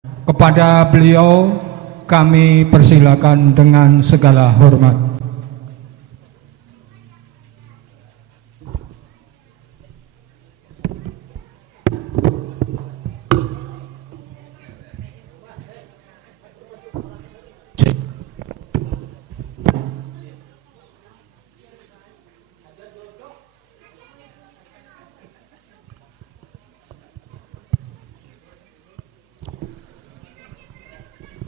Kepada beliau kami persilakan dengan segala hormat.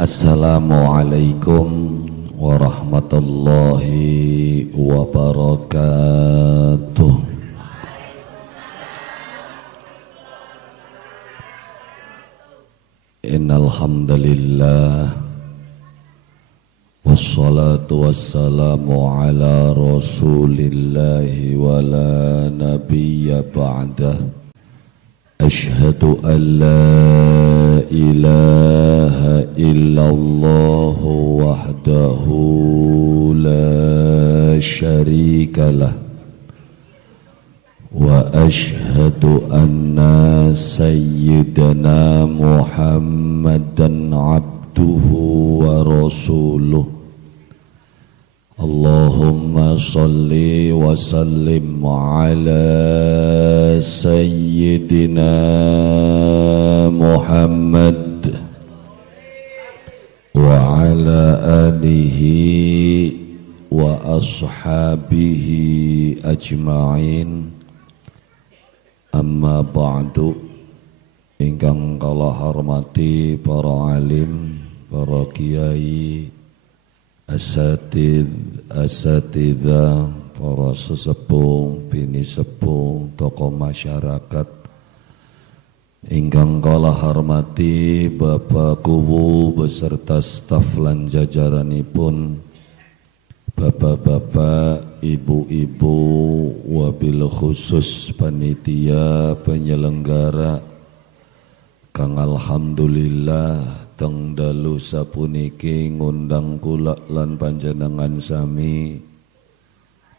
Assalamualaikum warahmatullahi wabarakatuh. Innal hamdalillah wassalatu wassalamu ala rasulillahi wa la nabiyya ba'dah. Ashhadu an la ilaha illallah wahdahu la syarika lah wa ashhadu anna sayyidana Muhammadan abduhu wa rasuluh. Allahumma salli wa sallim ala sayyidina Muhammad wa ala alihi wa ashabihi ajma'in. Amma ba'du, ingkang kala hormati para alim, para kiai, asatidzah, para sesepuh, bini sepuh, tokoh masyarakat, ingkang kala hormati Bapak Kuwu beserta staf lan jajaranipun, bapak-bapak, ibu-ibu, wabil khusus panitia penyelenggara kang alhamdulillah teng dalu sapuniki ngundang kula lan panjenengan sami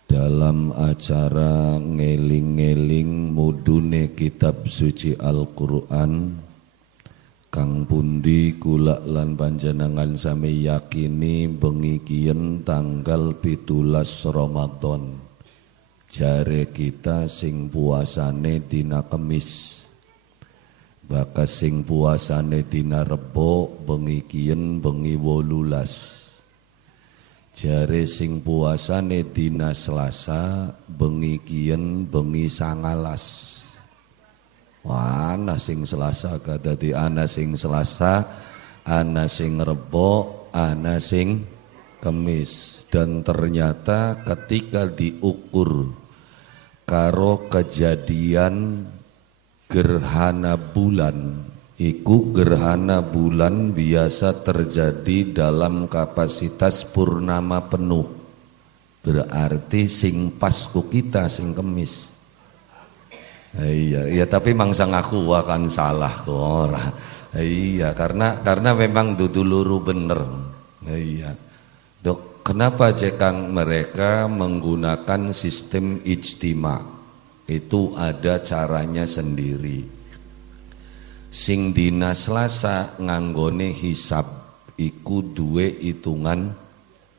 dalam acara ngeling-ngeling mudune kitab suci Al-Qur'an kang pundi kula lan panjenengan sami yakini bengi kiyen tanggal 17 Ramadan jare kita sing puasane dina Kemis. Bakas sing puasane dina Rebo bengi kiyen bengi 18. Jare sing puasane dina Selasa bengi kiyen bengi 19. Wah, ana sing Selasa kadadi ana sing Selasa, ana sing Rebo, ana sing Kemis. Dan ternyata ketika diukur karo kejadian gerhana bulan, iku gerhana bulan biasa terjadi dalam kapasitas purnama penuh. Berarti sing pas ku kita sing Kemis. Iya, tapi mangsa ngaku akan salah kok ora. Iya, karena memang dudu luru bener. Iya. Dok, kenapa cekang mereka menggunakan sistem ijtima'? Itu ada caranya sendiri. Sing dina Selasa nganggone hisab iku duwe hitungan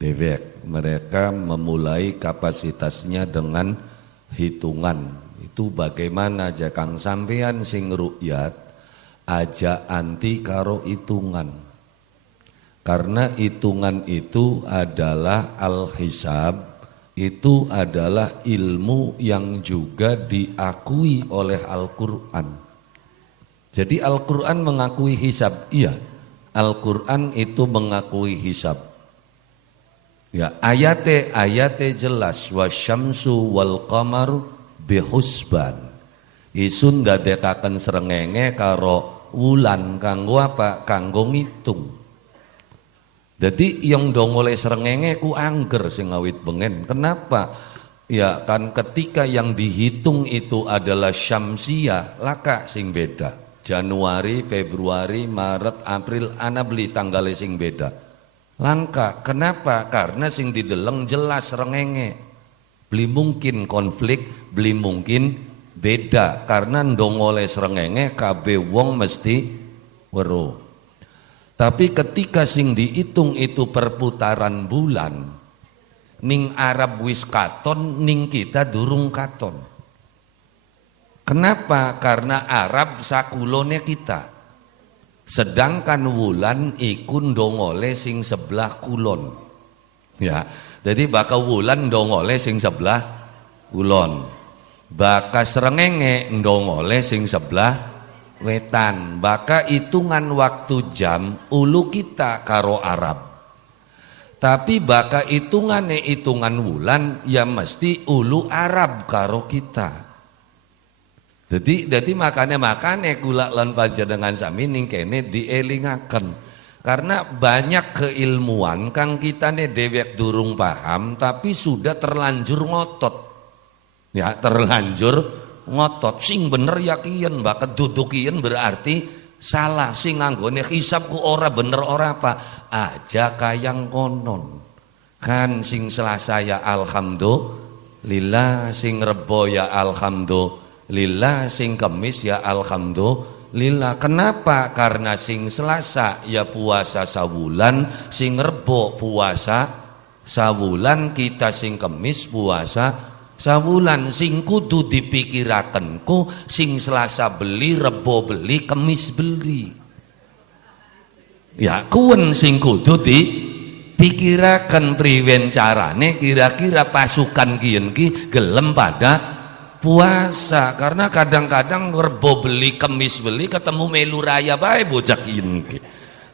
dewek. Mereka memulai kapasitasnya dengan hitungan. Itu bagaimana jakang sampean sing rukyat aja anti karo hitungan. Karena hitungan itu adalah al-hisab. Itu adalah ilmu yang juga diakui oleh Al-Quran. Jadi Al-Quran mengakui hisab, iya. Al-Quran itu mengakui hisab. Ya, ayate jelas, wasyamsu wal qamaru bihusban. Isun dadekaken srengenge karo wulan kanggo apa? Kanggo ngitung. Jadi yang dong oleh srengenge ku angger sing awit bengen. Kenapa? Ya kan ketika yang dihitung itu adalah syamsiah, laka sing beda. Januari, Februari, Maret, April, ana beli tanggal sing beda. Langka. Kenapa? Karena sing dideleng jelas srengenge. Beli mungkin konflik, beli mungkin beda. Karena ndong oleh srengenge kabeh wong mesti weruh. Tapi ketika sing dihitung itu perputaran bulan, ning Arab wis katon, ning kita durung katon. Kenapa? Karena Arab sakulone kita. Sedangkan wulan iku ndongole sing sebelah kulon. Ya, jadi bakal wulan ndongole sing sebelah kulon. Baka srengenge ndongole sing sebelah wetan. Baka hitungan waktu jam ulu kita karo Arab. Tapi baka hitungane hitungan wulan ya mesti ulu Arab karo kita. Jadi makanya kula lan panjenengan sami ning kene dielingaken. Karena banyak keilmuan kang kitane dewek durung paham tapi sudah terlanjur ngotot. Ya, terlanjur ngotot. Sing bener yakin bakat dudukian berarti salah. Sing nganggone hisab ku ora bener ora apa. Aja kayang konon. Kan sing Selasa ya alhamdulillah, sing Rebo ya alhamdulillah, sing Kemis ya alhamdulillah. Kenapa? Karena sing Selasa ya puasa sawulan, sing Rebo puasa sawulan, kita sing Kemis puasa sawulan. Sing kudu dipikirakenku sing Selasa beli, Rebo beli, Kemis beli. Ya kuwen sing kudu dipikiraken priwen carane kira-kira pasukan kiyen ki gelem pada puasa. Karena kadang-kadang Rebo beli, Kemis beli, ketemu melu raya bae bocah ki.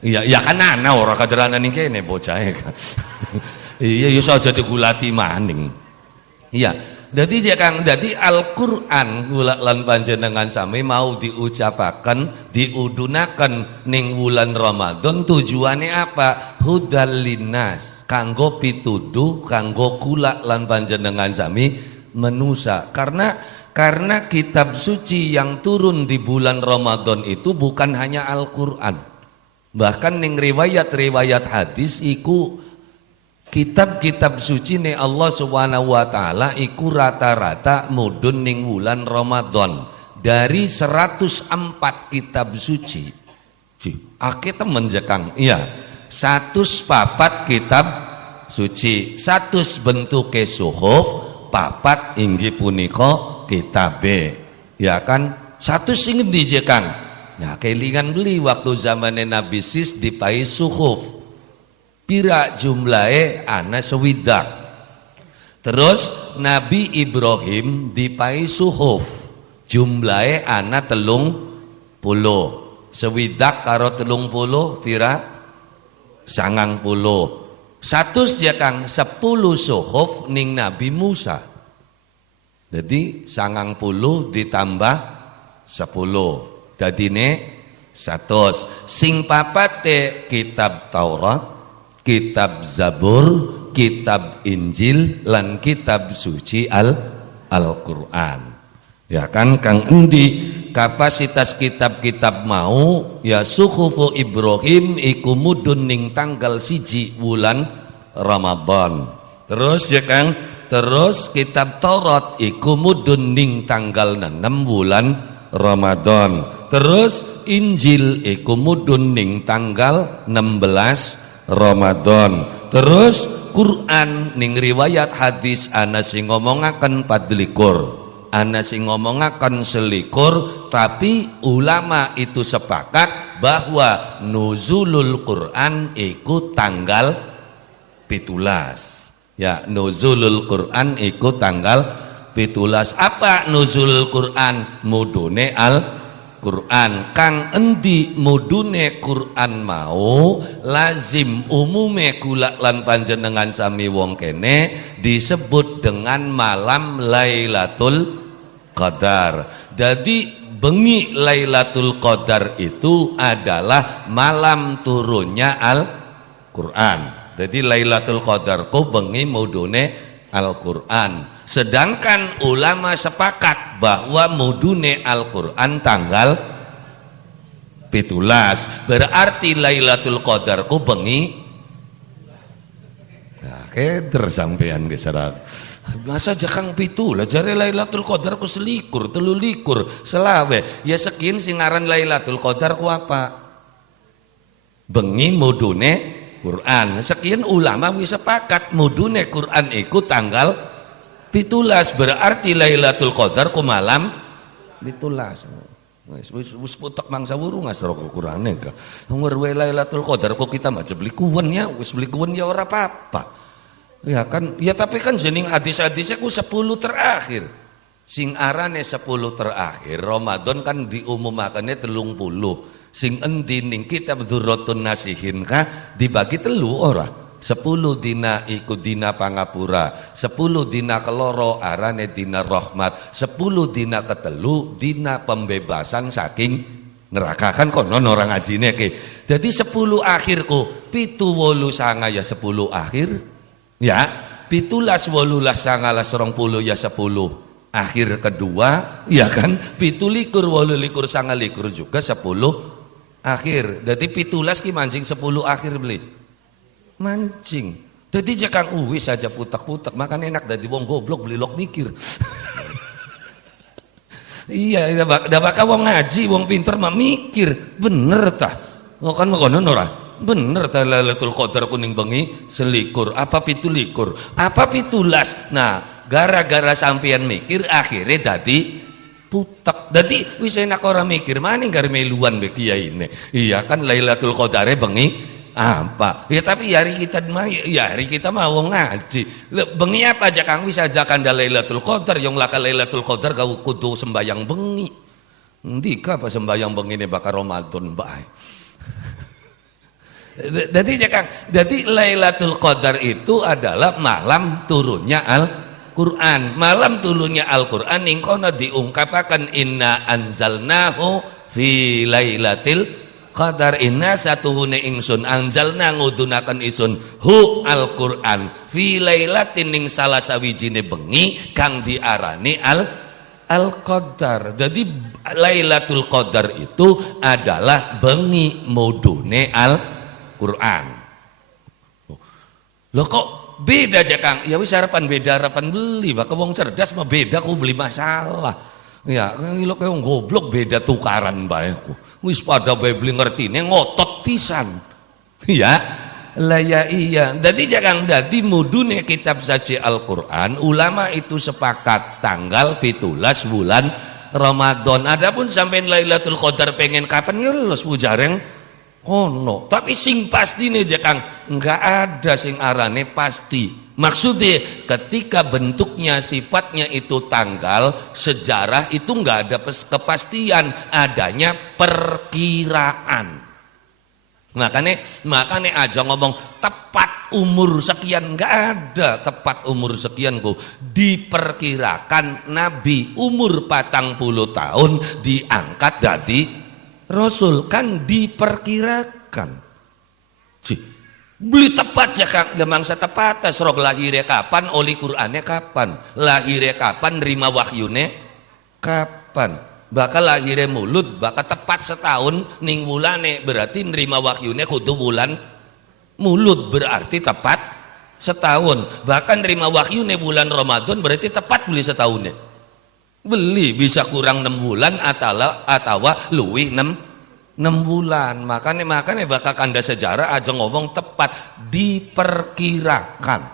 Ya kan ana ora kaderanan ning kene bocah e. Iya iso aja digulati maning. Iya, jadi Kang, jadi Al-Qur'an kula lan panjenengan sami mau diucapaken, diudunaken ning wulan Ramadan tujuane apa? Hudal linnas, kanggo pituduh kanggo kula lan panjenengan sami menusa. Karena kitab suci yang turun di bulan Ramadan itu bukan hanya Al-Qur'an. Bahkan ning riwayat-riwayat hadis iku kitab-kitab suci nih Allah Subhanahu wa taala iku rata-rata mudun ning wulan Ramadan. Dari 104 kitab suci. Akeh temen Kang. Iya. 104 kitab suci. 100 bentuke suhuf, 4 inggih punika kitabe. Ya kan? 100 sing endi Kang? Nah, kelingan beli waktu zamane Nabi Sis dipai suhuf. Pira jumlahe ana sewidak. Terus Nabi Ibrahim dipai suhuf jumlahe ana 30. Sewidak karo 30 pira 90. 100 ya Kang 10 suhuf ning Nabi Musa. Jadi 90 ditambah 10. Dadine 100. Sing papate kitab Taurat, kitab Zabur, kitab Injil, lan kitab suci Al-Qur'an. Ya kan Kang, endi kapasitas kitab-kitab mau ya suhufu Ibrahim iku mudun ning tanggal 1 wulan Ramadan. Terus ya Kang, terus kitab Taurat iku mudun ning tanggal 6 wulan Ramadan. Terus Injil iku mudun ning tanggal 16 Ramadan. Terus Quran ning riwayat hadis ana sing ngomongaken 24, ana sing ngomongaken 21, tapi ulama itu sepakat bahwa nuzulul Quran iku tanggal 17. Ya, nuzulul Quran iku tanggal 17. Apa nuzulul Quran? Mudune Al-Quran. Kang endi mudune Quran mau lazim umume kula lan panjenengan sami wong kene disebut dengan malam Lailatul Qadar. Jadi bengi Lailatul Qadar itu adalah malam turunnya Al-Quran. Jadi Lailatul Qadar ku bengi mudune Al-Quran. Sedangkan ulama sepakat bahwa mudune Al-Quran tanggal 17. Berarti Lailatul Qadar ku bengi. Nah, keder sampean gesarak. Masa jakang pitu lah jare Lailatul Qadar ku selikur, 23, selawe. Ya sekian sinaran Lailatul Qadar ku apa? bengi mudune Quran. Sekian ulama wis sepakat mudune Quran iku tanggal 17, berarti Lailatul Qadar ku malam 17. Wis putek mangsa wuru ngasro Qurane ka. Umur Lailatul Qadar kok kita maca beli kuwen ya, wis beli kuwen ya ora apa-apa. Ya kan, ya tapi kan jening hadis-hadisnya ku 10 terakhir. Sing arane 10 terakhir Ramadan kan diumumakane 30. Sing endi ning kitab Dzurratun Nasihin kah dibagi 3 ora? 10 dina iku dina pangapura, 10 dina keloro arane dina rahmat, 10 dina ketelu dina pembebasan saking neraka. Kan konon orang ngajine ke. Jadi 10 akhirku 7 8 9 ya 10 akhir. Ya, 17 18 19 20 ya 10 akhir kedua, ya kan? 17 18 19 juga 10 akhir. Jadi 17 ki mancing 10 akhir beli. Mancing. Jadi jakang uwis saja putak-putak, makan enak dari wong goblok beli lok mikir. Iya, dah bakal wong ngaji, wong pinter mah mikir, bener tah. Kan konon ora? Bener tah Lailatul Qadar kuning bengi selikur, apa 17, apa 17. Nah, gara-gara sampean mikir akhirnya dadi putak. Dadi wis enak orang mikir, maning gar meluan be kiai ini. Iya kan Lailatul Qadar bengi apa ya, tapi hari kita mah wong ngaji bengi apa aja kang bisa ajakan da Lailatul Qadar yang laka Lailatul Qadar kau kudu sembayang bengi ndika apa sembayang bengi ini bakal Ramadan bae. Jadi Lailatul Qadar itu adalah malam turunnya Al-Quran. Malam turunnya Al-Quran ning kono diungkapaken inna anzalnahu fi lailatil Qadar inna satuhune ingsun anzalna ngudunaken isun hu Al-Qur'an fi lailatin ning salah sawijine bengi kang diarani Al-Qadar. Jadi Lailatul Qadar itu adalah bengi mudune Al-Qur'an. Loh kok beda aja Kang? Ya wis harapan beda harapan beli, bakal wong cerdas mah beda ku beli masalah. Ya, ngilok wong goblok beda tukaran bae ku. Wis pada beli ngertine ngotot pisan. Ya, lah ya iya. Jadi jangan dadi mudune kitab saci Al-Qur'an, ulama itu sepakat tanggal 17 bulan Ramadan. Adapun sampean Lailatul Qadar pengen kapan ya los bujareng kono. Tapi sing pastine Kang enggak ada sing arane pasti. Maksudnya ketika bentuknya sifatnya itu tanggal, sejarah itu enggak ada kepastian, adanya perkiraan. Makanya aja ngomong tepat umur sekian, enggak ada tepat umur sekian kok. Diperkirakan Nabi umur 40 tahun diangkat dari Rasul, kan diperkirakan. Beli tepat ya Kang, demangsa tepat serog lahirnya kapan, oli Qur'annya kapan, lahirnya kapan, nerima wahyune kapan, bakal lahirnya mulut, bakal tepat setahun ning bulane, berarti nerima wahyune kudu bulan mulut, berarti tepat setahun. Bahkan nerima wahyune bulan Ramadan berarti tepat beli setahunnya. Beli bisa kurang 6 bulan atau luwih 6 bulan. Makanya bakal kanda sejarah aja ngomong tepat diperkirakan.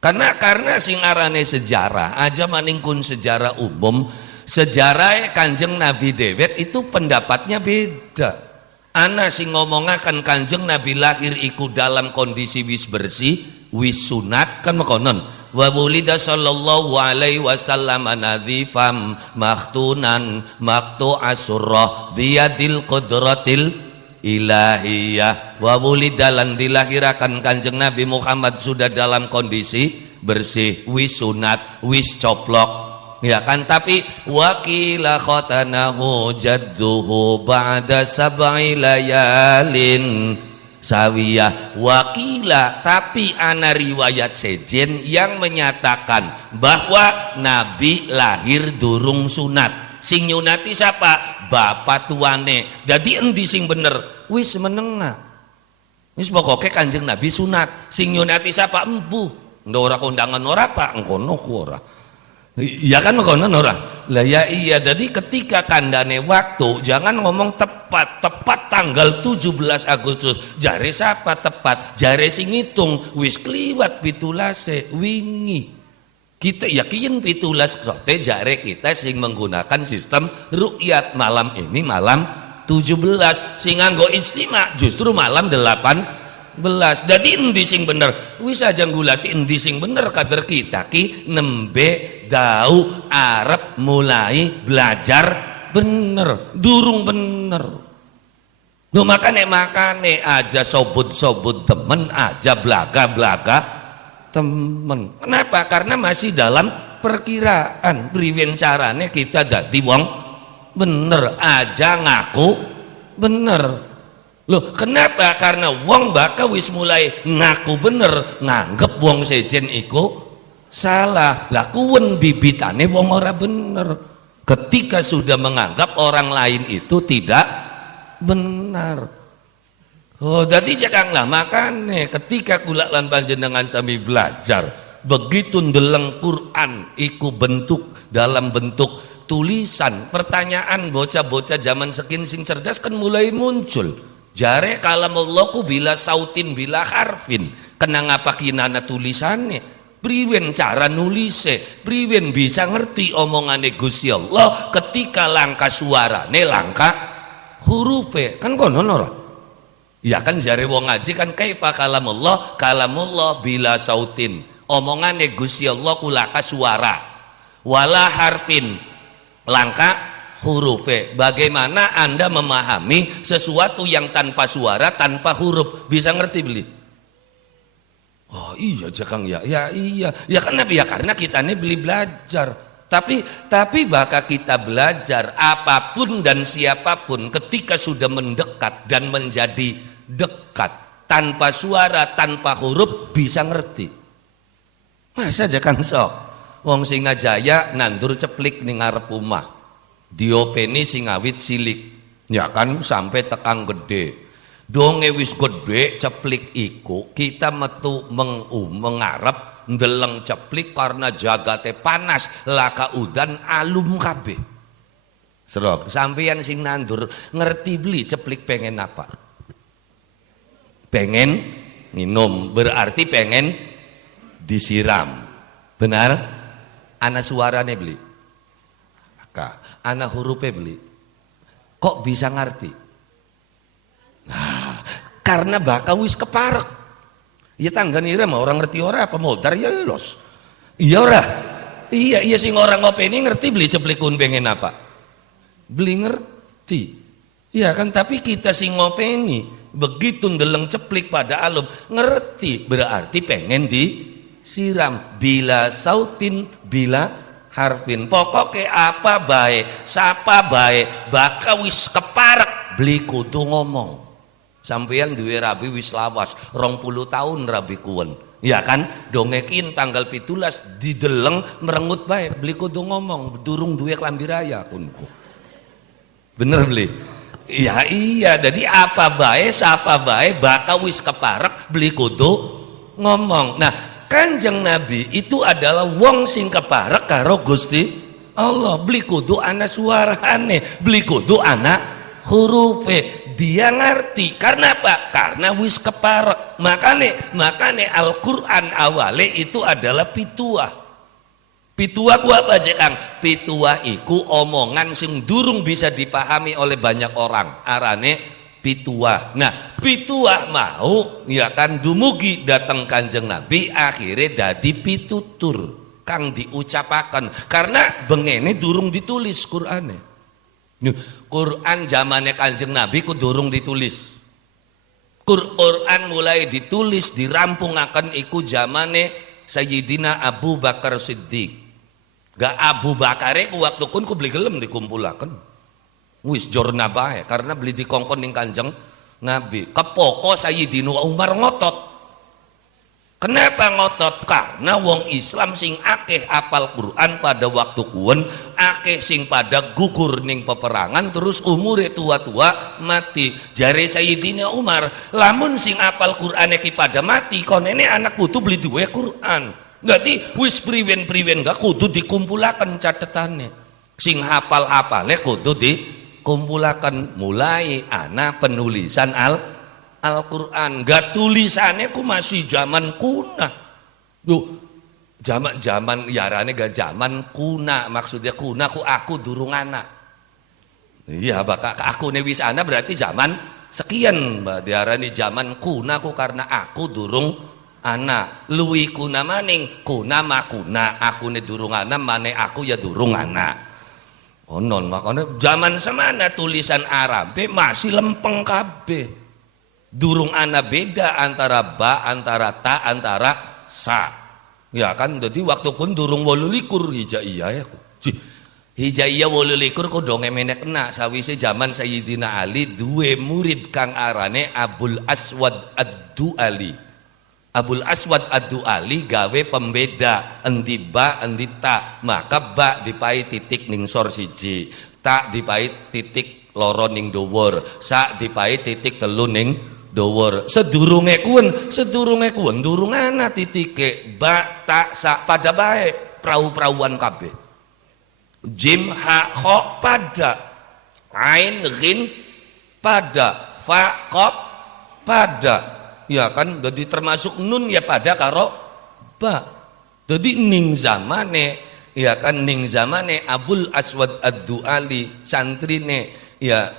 Karena sing arane sejarah aja maningkun sejarah umum, sejarah Kanjeng Nabi dewek itu pendapatnya beda. Ana sing ngomongakan Kanjeng Nabi lahir iku dalam kondisi wis bersih, wis sunat kan mekonon. Wa wulida sallallahu alaihi wasallam nadhifam maktunan maktu asurrah biyadil qudratil ilahiyah. Wa wulida lan dilahirakan Kanjeng Nabi Muhammad sudah dalam kondisi bersih, wis sunat, wis coplok. Ya kan, tapi wakila khotanahu jadduhu ba'da sab'i layalin sawiyah. Wakila, tapi ana riwayat sejen yang menyatakan bahwa Nabi lahir durung sunat. Sing nyunati siapa? Bapak tuane. Jadi endi sing bener? Wis menengah. Wis pokoknya Kanjeng Nabi sunat. Sing nyunati siapa? Empu. Ndak ora kondangan ora Pak, engkono ku ora. Iya kan konon ora. Lah ya iya, jadi ketika kandane waktu jangan ngomong tepat tanggal 17 Agustus. Jare siapa tepat? Jare sing ngitung wis kliwat 17 wingi. Kita yakin 17 sote jare kita sing menggunakan sistem ru'yat malam ini malam 17 sing nganggo istima justru malam 18. Jadi endi sing bener? Wis aja ngulati endi sing bener kader kita ki nembe dau arep mulai belajar bener, durung bener. Lu makane aja sobut-sobut temen, aja blaga-blaga temen. Kenapa? Karena masih dalam perkiraan. Priwen carane kita dadi wong bener, aja ngaku bener. Loh, kenapa? Karena wong bakal wis mulai ngaku bener, nganggep wong sejen iku salah. Lah kuwen bibitane wong ora bener. Ketika sudah menganggap orang lain itu tidak benar. Oh, jadi cekang lah makane ketika kula lan panjenengan sami belajar, begitu ndeleng Quran iku bentuk dalam bentuk tulisan, pertanyaan bocah-bocah zaman sekin sing cerdas kan mulai muncul. Jare kalamullah ku bila sautin bila harfin. Kenapa kinana tulisannya? Priwen cara nulise? Priwen bisa ngerti omongane Gusti Allah ketika langkah suarane langkah hurufe? Kan konon ora? Ya kan jare wong ngaji kan kaifa kalamullah bila sautin. Omongane Gusti Allah ku langkah suara. Wala harfin langkah huruf. Bagaimana Anda memahami sesuatu yang tanpa suara, tanpa huruf? Bisa ngerti beli? Oh iya Jakang ya. Ya iya. Ya kenapa? Ya karena kita ini beli belajar. Tapi bakal kita belajar apapun dan siapapun ketika sudah mendekat dan menjadi dekat tanpa suara, tanpa huruf bisa ngerti. Masa Jakang sok? Wong Singajaya nandur ceplik ning ngarep omah. Diopeni sing awit cilik, ya kan sampai tekang gede. Donge wis gede ceplik iku kita metu mengarep ndeleng ceplik karena jagate panas laka udan alum kabeh. Serok sampeyan sing nandur ngerti beli ceplik pengen apa? Pengen minum, berarti pengen disiram. Benar? Ana suarane beli. Anak hurufnya beli kok bisa ngerti? Nah, karena bakal wis keparek ya tanggane mah orang ngerti ora apa modar ya los iya ora iya sing orang ngopeni ngerti beli ceplikun pengen apa beli ngerti iya kan tapi kita sing ngopeni begitu ndeleng ceplik pada alum ngerti berarti pengen disiram bila sautin bila harfin pokoknya apa baik sapa baik bakal wis keparek beli kudu ngomong sampeyan duwe rabi wis lawas 20 tahun rabi kuwen ya kan dongekin tanggal 17 dideleng merengut baik beli kudu ngomong durung duwe klambi raya kunku bener beli ya iya jadi apa baik sapa baik bakal wis keparek beli kudu ngomong. Nah Kanjeng Nabi itu adalah wong sing keparek karo Gusti Allah. Beli kudu ana suarane, beli kudu ana hurufe. Dia ngerti. Karena apa? Karena wis keparek. Makane Al-Qur'an awale itu adalah pituah. Pituah ku apa aja Kang? Pituah iku omongan sing durung bisa dipahami oleh banyak orang. Arane pituah. Nah, pituah mau ya kan dumugi datang Kanjeng Nabi akhirnya dadi pitutur kang diucapakan karena bengene durung ditulis Qur'ane. Quran zamannya Kanjeng Nabi ku durung ditulis. Quran mulai ditulis dirampungaken iku zamane Sayyidina Abu Bakar Siddiq. Gak Abu Bakare ku waktu kun ku beli gelem dikumpulaken. Wis jorna bae karena beli dikongkon ning Kanjeng Nabi. Kepoko Sayyidina Umar ngotot. Kenapa ngotot? Karena wong Islam sing akeh apal Quran pada waktu kuwen, akeh sing pada gugur ning peperangan terus umure tua-tua mati. Jare Sayyidina Umar, lamun sing apal Qur'ane ki pada mati, konene anak putu beli duwe Quran. Dadi wis priwen-priwen gak kudu dikumpulaken catetane. Sing hafal-hafale kudu dikumpulaken. Mulai ana penulisan Al-Qur'an. Gak tulisannya ku masih zaman kuna. Duh, zaman yarane gak zaman kuna, maksudnya kuna ku aku durung anak. Iya, bakal aku wis ana berarti zaman sekian, mbak diarani zaman kuna ku karena aku durung anak. Luwi kuna maning kuna makuna, aku ne durung anak mane aku ya durung anak. Onon makanya zaman semana tulisan Arab masih lempeng kabeh. Durung ana beda antara ba, antara ta, antara sa. Ya kan, jadi waktu pun durung 28 hijaiyah ya. Hijaiyah 28 kok dong emene kena sawise zaman Sayyidina Ali duwe murid kang arane Abul Aswad Ad-Du'ali. Abul Aswad Ad-Du'ali gawe pembeda endi ba endi ta, maka ba dipai titik ning sor siji, ta dipai titik loro ning dhuwur, sa dipai titik telu ning dhuwur. Sedurunge kuwen durung ana titike ba ta sa pada bae prau-prauan kabeh. Jim ha kha pada, ain ghin pada, fa qaf pada. Ya kan, jadi termasuk nun ya pada karo ba. Jadi ning zamane ya kan, ning zamane Abul Aswad Ad-Du'ali santrine ya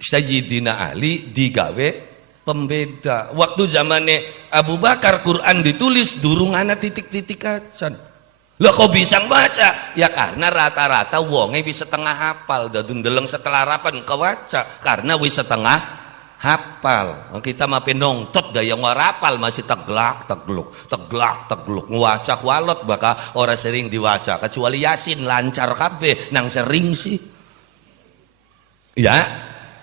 Sayyidina Ali digawe pembeda. Waktu zamane Abu Bakar Quran ditulis durung ana titik-titik acan. Lah kok bisa baca? Ya karena rata-rata wonge wis setengah hafal, dadun deleng setelah rapan kewaca karena wis setengah hafal. Kita mape nongtot gaya ngarapal masih teglak tegluk ngwacak walot baka ora sering diwaca kecuali Yasin lancar kabeh nang sering sih. Ya,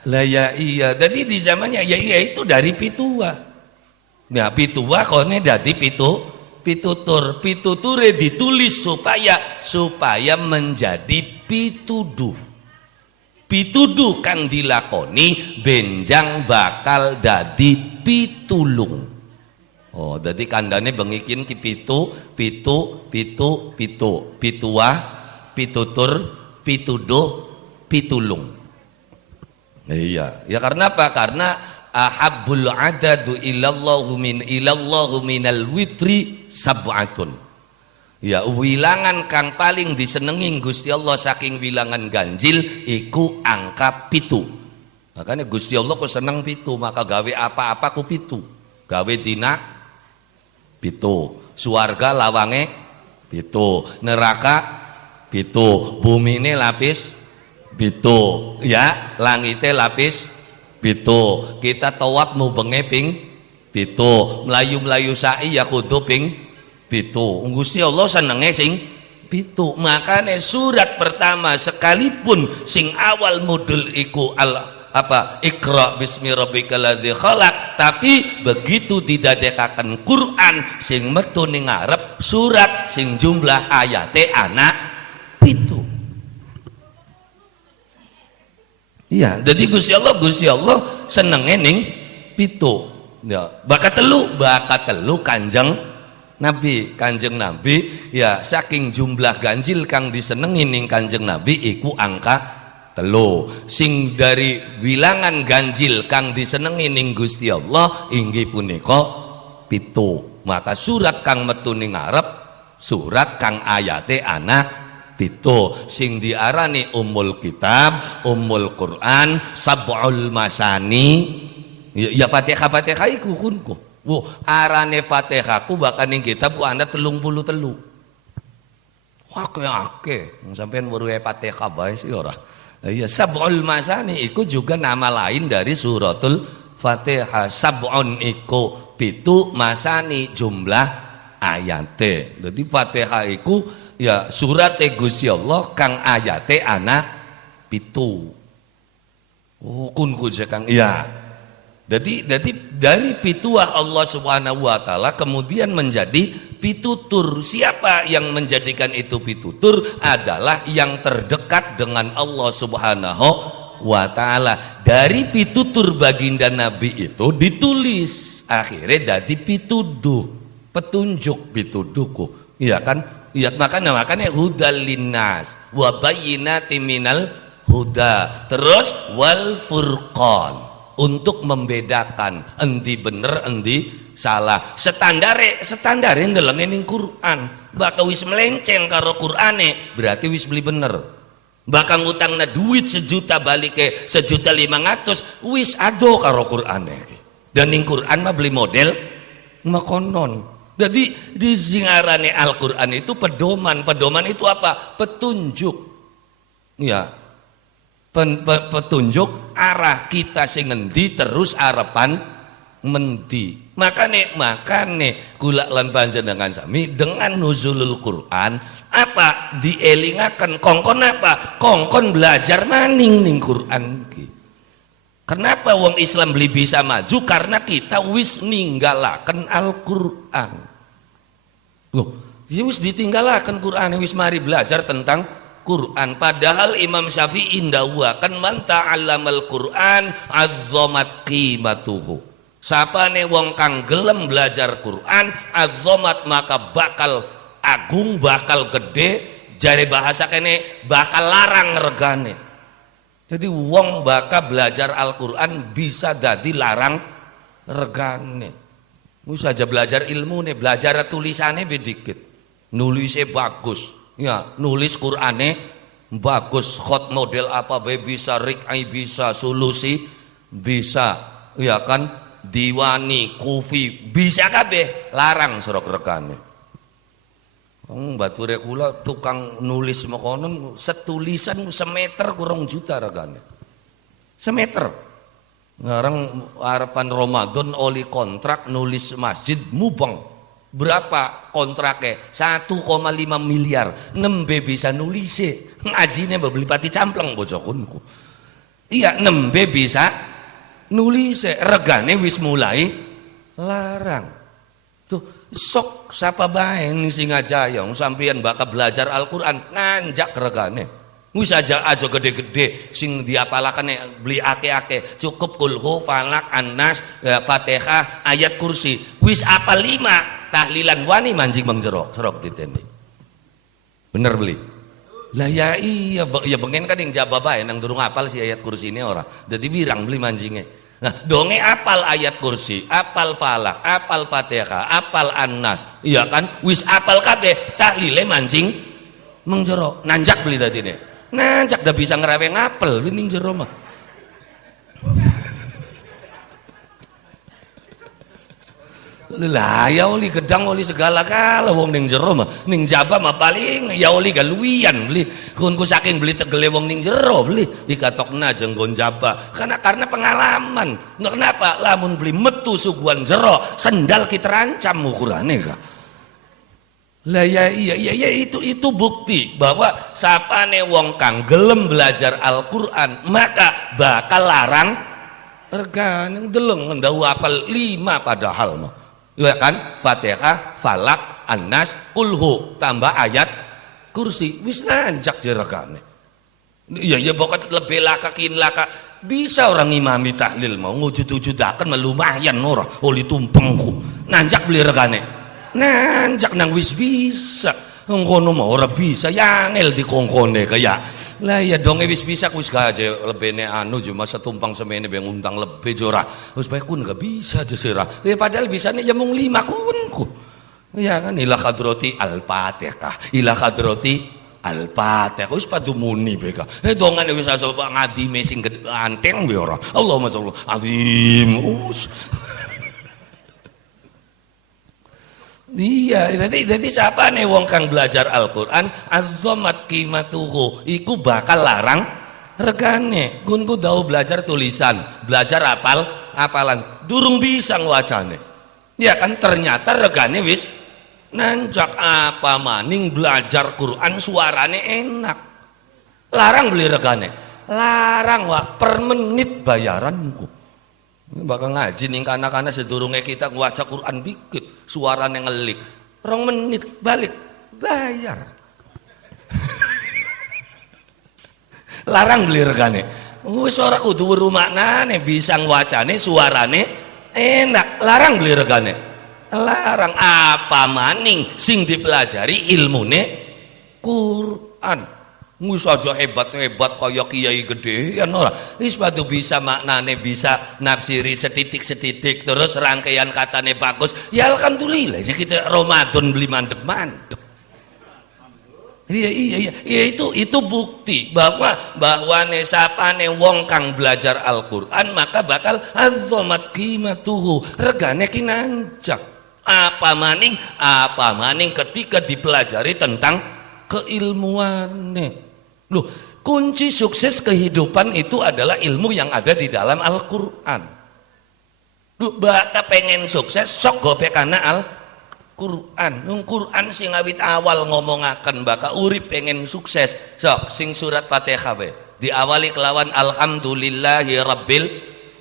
lah ya iya. Jadi di zamannya ya iya itu dari pituah. Nah, pituah kone dadi pituture ditulis supaya menjadi pituduh. Pituduh kang dilakoni benjang bakal dadi pitulung. Oh, dadi kandane bengikin ki pitu, pituah, pitutur, pituduh, pitulung. Iya, ya karena apa? Karena ahabbul adadu ilallahu minal witri sab'atun. Ya, wilangan kang paling disenengi Gusti Allah saking wilangan ganjil iku angka 7. Makanya Gusti Allah kok seneng 7, maka gawe apa-apa ku 7. Gawe dina 7, swarga lawange 7, neraka 7, bumine lapis 7, ya, langite lapis 7. Kita tawaf mubenge ping 7, melayu-melayu sa'i ya kudu ping 7. Gusti Allah senenge sing 7. Makanya surat pertama sekalipun sing awal modul iku Iqra bismi rabbikal ladzi khalaq, tapi begitu didadekaken Quran sing metu ning ngarep surat sing jumlah ayate ana 7. Iya, jadi Gusti Allah senenge ning 7. Ya, bakat telu Kanjeng Nabi ya saking jumlah ganjil kang disenengi ning Kanjeng Nabi iku angka 3. Sing dari wilangan ganjil kang disenengi ning Gusti Allah inggih punika 7. Maka surat kang metu ning ngarep surat kang ayate ana 7. Sing diarani Ummul Kitab, Ummul Quran, Sab'ul Masani. Ya Fatihah iku kunku. Arane Fatihah ku bakal ning kitab ku ana 33. Akeh sampean weruhe Fatihah bae sih ora. Iya, Sab'ul Masani iku juga nama lain dari suratul Fatihah. Sab'un iku 7, masani jumlah ayate. Jadi Fatihah iku ya surate Gusti Allah kang ayate ana 7. Oh, kun Kang. Iya. Jadi dari pituah Allah Subhanahu wa taala kemudian menjadi pitutur. Siapa yang menjadikan itu pitutur? Adalah yang terdekat dengan Allah Subhanahu wa taala. Dari pitutur baginda Nabi itu ditulis, akhirnya jadi pituduh. petunjuk pituduhku, iya kan? Iya, makanya hudal linnas wa bayyinatin minal huda, terus wal furqan, untuk membedakan endi bener endi salah. Standare ndelenge ning Quran, bakal wis melenceng karo Qurane berarti wis beli bener. Bakal ngutangna duit 1 juta balike 1.500.000 wis ado karo Qurane. Dan ning Quran mah beli model makonon. Jadi di singarane Al-Quran itu pedoman itu apa? Petunjuk, ya, petunjuk arah kita sing ngendi terus arepan mendi. Makane kula lan panjenengan sami dengan nuzulul Quran apa dielingaken kongkon apa? Kongkon belajar maning ning Quran ki. Kenapa wong Islam beli bisa maju? Karena kita wis ninggalaken Al-Quran. Loh, ya wis ditinggalaken Quran, wis mari belajar tentang Quran. Padahal Imam Syafi'i ndawuhaken man ta'allamal Quran azzamat qimatuhu. Sapane wong kang gelem belajar Quran azzamat maka bakal agung, bakal gede, jare bahasa kene bakal larang regane. Jadi wong bakal belajar Al-Quran bisa dadi larang regane. Wis aja belajar ilmu nih, belajar tulisannya bedikit, nulisnya bagus, ya nulis Qur'ane bagus, khot model apa be bisa, rik'ai bisa, sulusi bisa, ya kan, diwani, kufi bisa kabeh, larang serok regane. Bature kula tukang nulis makonon setulisan semeter kurang juta regane. Semeter. Ngarang harapan Ramadan oli kontrak nulis masjid mubeng. Berapa kontraknya? 1,5 miliar. Nembe bisa nulis. Ngajine beli pati campleng bojokunku. Iya, nembe bisa nulis. Regane wis mulai larang. Tuh sok sapa bae ning Singajaya sampeyan bakal belajar Al-Qur'an nanjak regane. Wis aja gede-gede sing diapalakane beli ake-ake, cukup kulhu, falak, annas, Fatihah, ayat kursi. Wis apal 5 tahlilan wani manjing mengjero serok ditene. Bener beli. Lah ya iya ya bengen kan yang jaba bae nang durung apal si ayat kursi ini ora. Dadi birang beli manjinge. Nah, donge apal ayat kursi, apal falak, apal Fatihah, apal annas. Iya kan? Wis apal kabeh, tahlile mancing mengjero. Nanjak beli tadi nih. Nanjak dah bisa ngerawe ngapel ning jero mah. Lah ya oli gedang oli segala kala wong ning jero mah. Ning jaba mah paling ya oli galuian beli. Kunku saking beli tegele wong ning jero beli dikatokna jenggon jaba. Karena pengalaman. Nggak kenapa lamun beli metu suguhan jero sendal kita rancam ukurane kah. Lah ya iya itu bukti bahwa sapane wong kang gelem belajar Al-Qur'an maka bakal larang regane deleng ngendau apal 5 padahal mah. Ya kan? Fatihah, falak, annas, kulhu tambah ayat kursi wis nanjak jeregane. Iya pokoknya lebih lakakin laka bisa orang imami tahlil mau ngujud-ujudaken lumayan ora oli tumpengku nanjak beli regane. Nanjak nang wis bisa ngono mah ora bisa yangel dikongkone kaya lah ya dong wis bisa wis gaje lebene anu cuma setumpang semene be ngundang lebih jora wis bae kun gak bisa aja sirah ya padahal bisane ya mung 5 kunku ya kan ila hadrati al-fatihah ila hadrati al-fatihah wis padu muni beka dongane wis aso ngadime sing anteng be ora Allahumma sholli azim iya, jadi siapa nih wong kang belajar Al-Quran azzamat qimatuhu iku bakal larang regane. Gunku dau belajar tulisan, belajar apalan durung bisa ngwacane. Ya kan ternyata regane wis nanjak apa maning belajar Quran suarane enak. Larang beli regane. Larang wak per menit bayaranku. Bakal ngaji nih anak-anak sedurunge kita ngaca Quran dikit suaranya ngelik 2 menit balik bayar. Larang beli regane wis ora kudu rumaknane bisa ngwacane suarane enak larang beli regane larang. Apa maning sing dipelajari ilmune Quran. Wis aja hebat-hebat kaya kiai gedean ora. Wis padu bisa maknane, bisa nafsiri setitik-setitik, terus rangkaian katane bagus. Ya alhamdulillah ya kita Ramadan beli mandek-mandek. Iya, itu bukti bahwa sapane wong kang belajar Al-Qur'an maka bakal azzamat qimatuhu, regane ki nanjak. Apa maning ketika dipelajari tentang keilmuannya. Loh, kunci sukses kehidupan itu adalah ilmu yang ada di dalam Al-Qur'an. Loh, baka pengen sukses sok gope kana Al-Qur'an. Quran sing awit awal ngomongaken baka urip pengen sukses. Sok sing surat Fatihah we. Diawali kelawan alhamdulillahi rabbil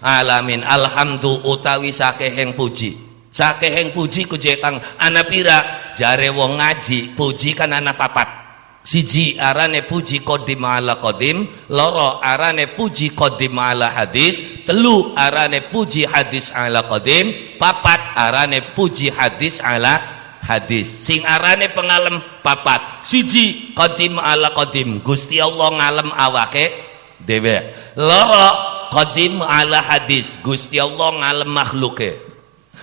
alamin. Alhamdu utawi sakeheng puji. Sakeheng puji ku kang ana pira? Jare wong ngaji, puji kan ana papat. Siji arane puji qadim ala qadim, loro arane puji qadim ala hadis, telu arane puji hadis ala qadim, papat arane puji hadis ala hadis. Sing arane pengalem papat. Siji qadim ala qadim, Gusti Allah ngalem awake dhewe. Loro qadim ala hadis, Gusti Allah ngalem makhluke.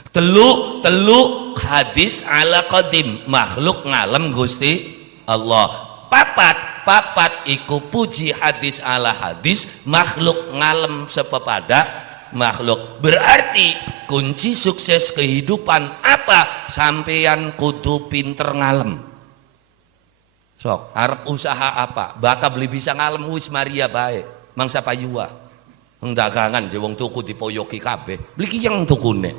Telu hadis ala qadim, makhluk ngalem Gusti Allah. Papat iku puji hadis ala hadis, makhluk ngalem sepepada makhluk. Berarti kunci sukses kehidupan apa? Sampeyan kudu pinter ngalem. Sok arep usaha apa? Baka beli bisa ngalem wis Maria bae. Mangsa payuwa. Dagangan je wong tuku dipoyoki kabeh. Beli ki yang tukune.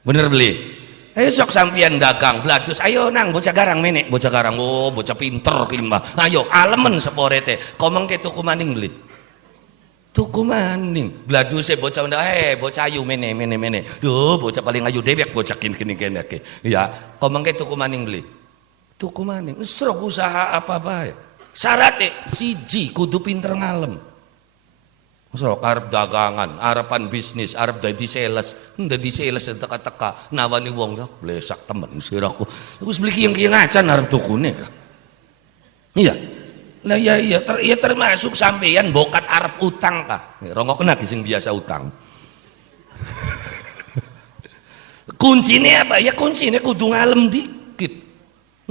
Bener beli. Ayo sok sampian dagang bladus, ayo nang bocah garang menek, bocah garang, oh bocah pinter kimah. Ayo alemen seporete, komeng ke tuku maning beli. Tuku maning, bladuse bocah bocah ayu mene. Duh bocah paling ayu dewek bocah kini ke. Ya, komeng ke tuku maning beli. Tuku maning, serok usaha apa bae. Syaratnya siji kudu pinter ngalem. Sok arep dagangan, arepan bisnis, arep dadi sales teka-teka nawani wong dah blesak temen siraku. Wis beli kiyang-kiyang acan arep tukune ka. Iya. Lah iya termasuk sampeyan bokat arep utang ka. Rongokna ki sing biasa utang. Kuncine apa? Ya kuncine kudu ngalem dikit.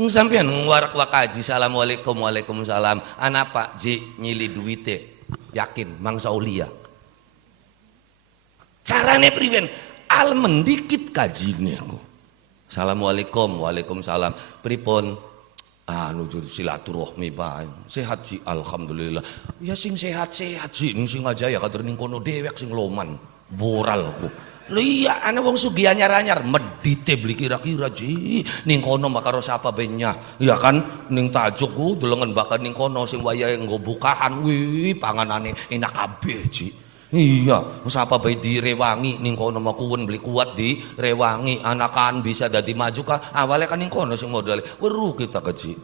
Sampeyan warak wakaji, assalamualaikum waalaikumsalam. Ana Pak Ji nyili duwite. Yakin mangsa ulia. Carane priwen? Almen dikit kajine aku. Assalamualaikum, waalaikumsalam. Pripun? Nuju silaturahmi bae. Sehat Ji, alhamdulillah. Ya sing sehat-sehat Ji, ning sing aja ya kader ning kono dewek sing loman. Boralku. Lho iya ana wong sugih anyar-anyar medite beli kira-kira Ji. Ning kono makaro sapa benya. Ya kan ning tajuk ku delengen bakal ning kono sing wayahe nggo bukahan. Wih panganane enak kabeh Ji. Iya, sapa bae direwangi ning kono makuwen beli kuat di rewangi. Anakan bisa dadi maju ka awale kan ning kono sing modal. Weru kita ke Ji.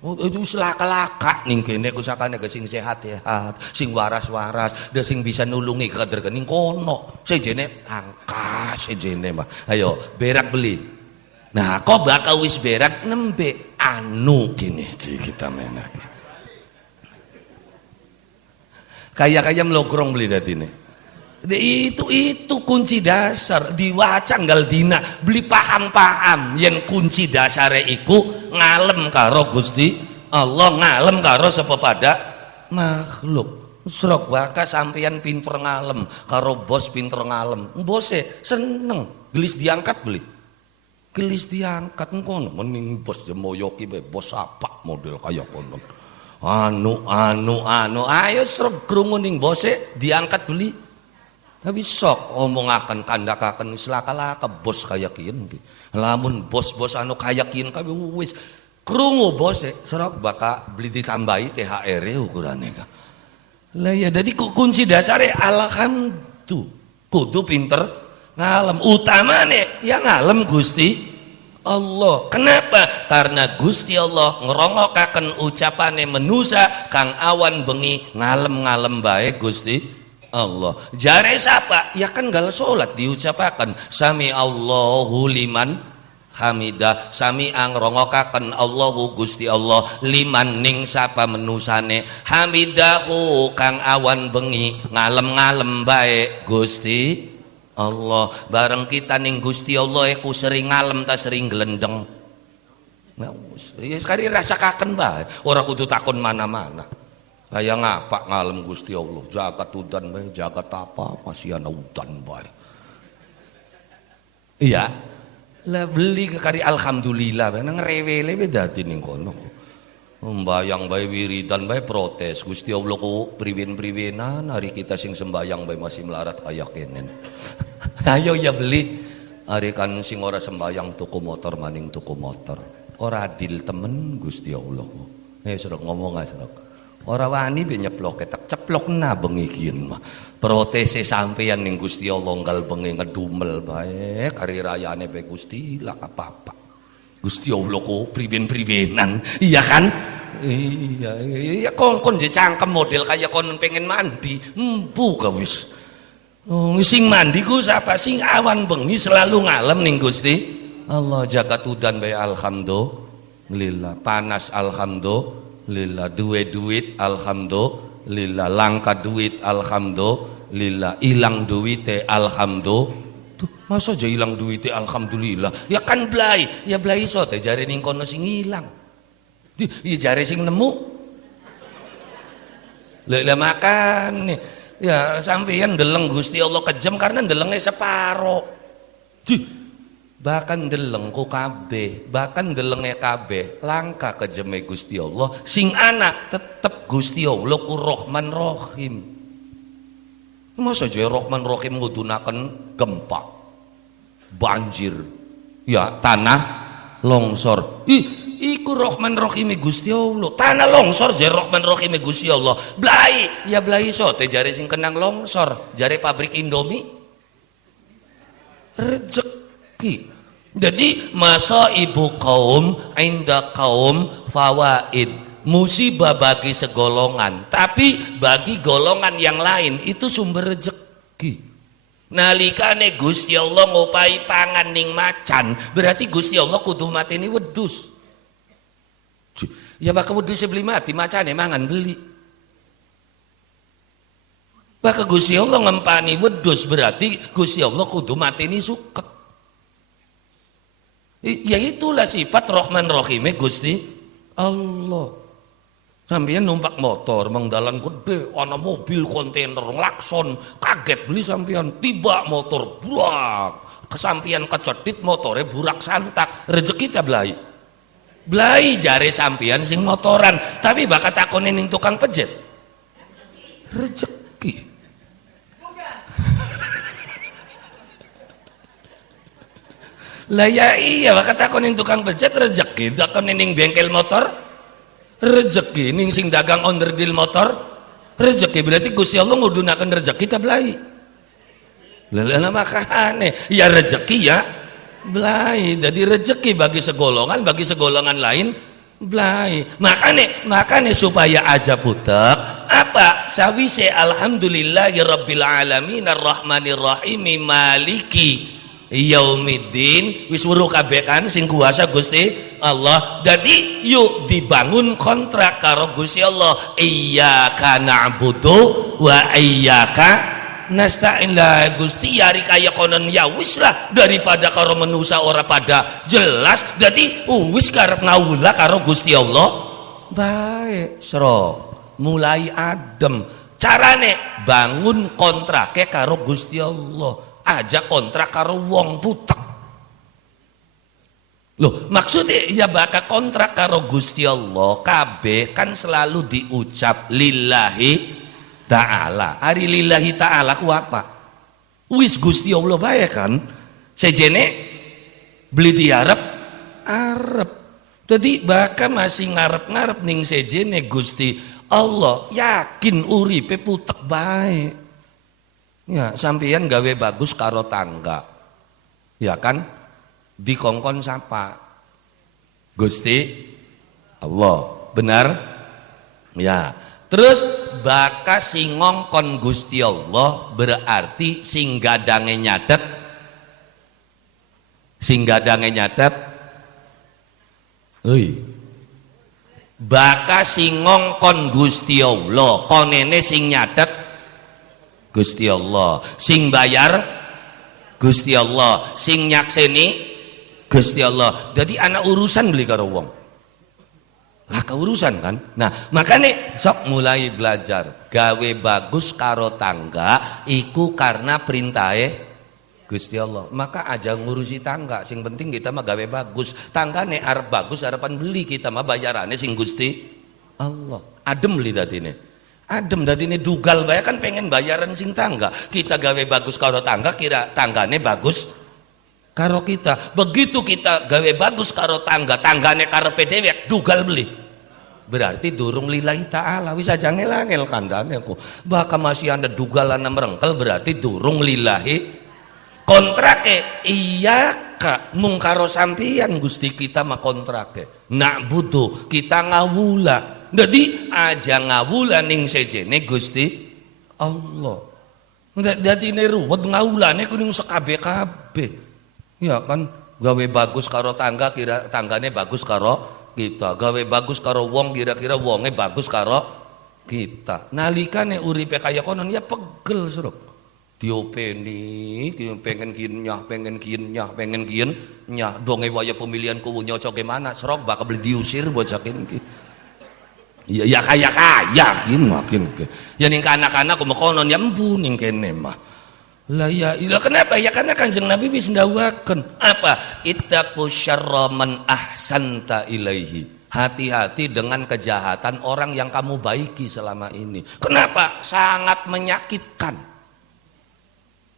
Oh itu selaka-laka ning kene kusakane ke sing sehat-sehat, sing waras-waras, da sing bisa nulungi kader ning kono. Sejene angka sejene mah. Ayo berak beli. Nah, kok bakal wis berak nembe anu gini kita menak. Kaya melogrong beli dadine. Itu kunci dasar diwaca nggal dina beli paham yen kunci dasare iku ngalem karo Gusti Allah, ngalem karo sepepada makhluk. Srok baka sampeyan pinter ngalem karo bos pinter ngalem, bose seneng gelis diangkat beli, gelis diangkat ngono mending bos jemoyoki be bos apa model kaya kono anu ayo srok krungu ning bose diangkat beli. Tapi sok omongaken kandhakaken wis laka-laka bos kaya kiyen iki. Lamun bos-bos anu kaya kiyen kabeh wis krungu bose serok baka beli ditambahi THR-e ukurane ka. Lah ya dadi kunci dasare alhamdulillah kudu pinter ngalem, utamane ya ngalem Gusti Allah. Kenapa? Karena Gusti Allah ngerongokaken ucapane menusa kang awan bengi ngalem-ngalem bae Gusti Allah. Jare siapa? Ya kan gal salat diucapakan sami Allahu liman hamidah sami angrongokaken Allahu Gusti Allah liman ning sapa menusane hamidahu kang awan bengi ngalem-ngalem bae Gusti Allah. Bareng kita ning Gusti Allah iku sering ngalem ta sering glendeng. Ya sekali rasakaken bae, ora kudu takon mana-mana. Kaya ngapa ngalem Gusti Allah, jagat udan bae, jagat apa masih ana udan bae. Iya. Lah beli kari alhamdulillah bae nang rewele we dadi ning kono. Sembayang bae wiridan bae protes. Gusti Allah ku priwen-priwenan hari kita sing sembayang bae masih melarat kaya kenen. Ayo ya beli. Hari kan sing ora sembayang tuku motor maning tuku motor. Ora adil temen Gusti Allah. Serok ngomong ae serok. Ora wani be nyeploke tak ceplokna bengi kiyen mah. Protese sampeyan ning Gusti Allah nggal bengi ngedumel bae kari rayane bae Gusti lah apa-apa. Gusti Allah ku priwen-priwenan. Iya kan? Iya kon cangkem model kaya kon pengen mandi. Empu ka wis. Sing mandi ku sapa sing awan bengi selalu ngalem ning Gusti Allah. Jagat udan bae alhamdulillah, panas alhamdulillah, duwe duit alhamdulillah, langka duit alhamdulillah, ilang duite alhamdulillah. Tuh, masa aja ilang duite alhamdulillah? Ya kan blai, ya blai iso teh jare ning kono sing ilang. Ya jare sing nemu. Lah makan nih. Ya sampeyan ndeleng Gusti Allah kejem karena ndelenge separo. Bahkan ndeleng ku kabeh, bahkan ndelenge kabeh langka kejeme Gusti Allah. Sing anak tetep Gusti Allah ku Rahman Rahim. Masa aja Rahman Rahim ngudunaken gempa, banjir, ya tanah longsor. Iku Rahman Rahim Gusti Allah. Tanah longsor jare Rahman Rahim Gusti Allah. Blai, ya blai sote jare sing kenang longsor, jare pabrik Indomie. Rezeki. Jadi masa ibu kaum inda kaum fawaid, musibah bagi segolongan, tapi bagi golongan yang lain itu sumber rezeki. Nalikane Gusti Allah ngopai pangan ning macan, berarti Gusti Allah kudu mateni wedhus. Ya bakal wedhus beli mati, macane mangan beli. Bakal Gusti Allah ngempani wedhus, berarti Gusti Allah kudu mateni suket. Ya itulah sifat Rahman Rahime Gusti Allah. Sampeyan numpak motor mangdalan gede, ana mobil kontainer nglakson, kaget beli sampeyan, tiba motor buak, kesampeyan kecedhit motore burak santak, rezeki ta blai. Blai jare sampeyan sing motoran, tapi bakal takone ning tukang pejet. Rezeki. Lah ya iya bakal takon ning tukang becet rezeki, takon ning bengkel motor rezeki, ning sing dagang onderdil motor rezeki, berarti Gusti Allah ngudunaken rezeki ta blai. Lah makane ya rezeki ya blai. Jadi rezeki bagi segolongan lain blai. Makane supaya aja putek apa sawise alhamdulillahirabbil alamin arrahmanir rahim maliki yaumiddin wis weruh kabeh kan sing kuasa Gusti Allah. Jadi yuk dibangun kontrak karo Gusti Allah, iyyaka na'budu wa iyyaka nasta'in. Lah Gusti yari kaya konon ya wis lah, daripada karo manusa ora pada jelas, dadi wis karep ngawula karo Gusti Allah. Baik sro mulai adem carane bangun kontrake karo Gusti Allah. Aja kontrak karo wong putek. Loh, maksudnya ya bakal kontrak karo Gusti Allah kabeh kan selalu diucap lillahi ta'ala. Hari lillahi ta'ala ku apa? Wis Gusti Allah bae kan. Sejene beli diarep arep. Jadi bakal masih ngarep-ngarep ning sejene Gusti Allah, yakin uripe putek bae. Ya, sampeyan gawe bagus karo tangga. Ya kan? Dikongkon sapa? Gusti Allah. Benar? Ya. Terus baka sing ngongkon Gusti Allah berarti sing gadange nyadet Sing gadange nyatet hei baka sing ngongkon Gusti Allah, konene sing nyatet Gusti Allah, sing bayar Gusti Allah, sing nyakseni Gusti Allah. Jadi anak urusan beli karo wong. Lah keurusan kan. Nah, makanya sok mulai belajar gawe bagus karo tangga iku karena perintahe Gusti Allah. Maka aja ngurusi tangga, sing penting kita mah gawe bagus. Tanggane arep bagus harapan beli, kita mah bayarane sing Gusti Allah. Adem li dadine. Adem dadine dugal bae kan pengen bayaran sing tangga. Kita gawe bagus karo tangga, kira tanggane bagus karo kita. Begitu kita gawe bagus karo tangga, tanggane karepe dewek dugal beli. Berarti durung lillahi ta'ala. Wis aja ngel-ngel kandhane aku. Baka masih anda dugalan merengkel berarti durung lillahi kontrake. Iya kak mung karo sampeyan Gusti kita mah kontrake. Nak butuh kita ngawula. Jadi aja ngawula ning sejene Gusti Allah. Dadi ne ruwet ngawulane kuning sekabeh-kabeh. Ya kan gawe bagus karo tangga kira tanggane bagus karo kita. Gawe bagus karo wong kira-kira wonge bagus karo kita. Nalikane uripe kaya konon ya pegel suruk. Diopeni, pengen kian nyah, donge waya pemilihan kuwu nyocok gimana, serok bakal beli diusir buat sakin ki. Ya kaya makin ke. Ya ning anak-anak kumakonon ya embu ning kene mah. Lah ya, kenapa? Ya karena Kanjeng Nabi wis ndawuhaken apa? Ittaqu syarra man ahsanta ilaihi. Hati-hati dengan kejahatan orang yang kamu baiki selama ini. Kenapa? Sangat menyakitkan.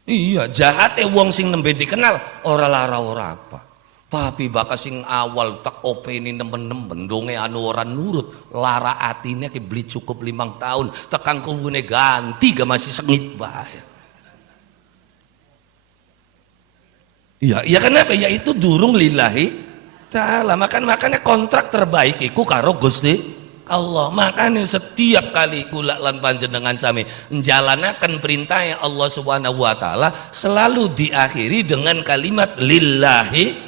Iya, jahate wong sing nembe dikenal ora lara ora apa. Tapi baka sing awal tak openi nemen-nemen donge anu ora nurut, lara atine ki beli cukup 5 tahun, tekan kuwune ganti gak masih sengit bae. Iya, ya kenapa? Ya itu durung lillahi ta'ala. Makanya kontrak terbaik iku karo Gusti Allah. Makanya setiap kali kula lan panjenengan sami njalanaken perintah Allah Subhanahu wa taala selalu diakhiri dengan kalimat lillahi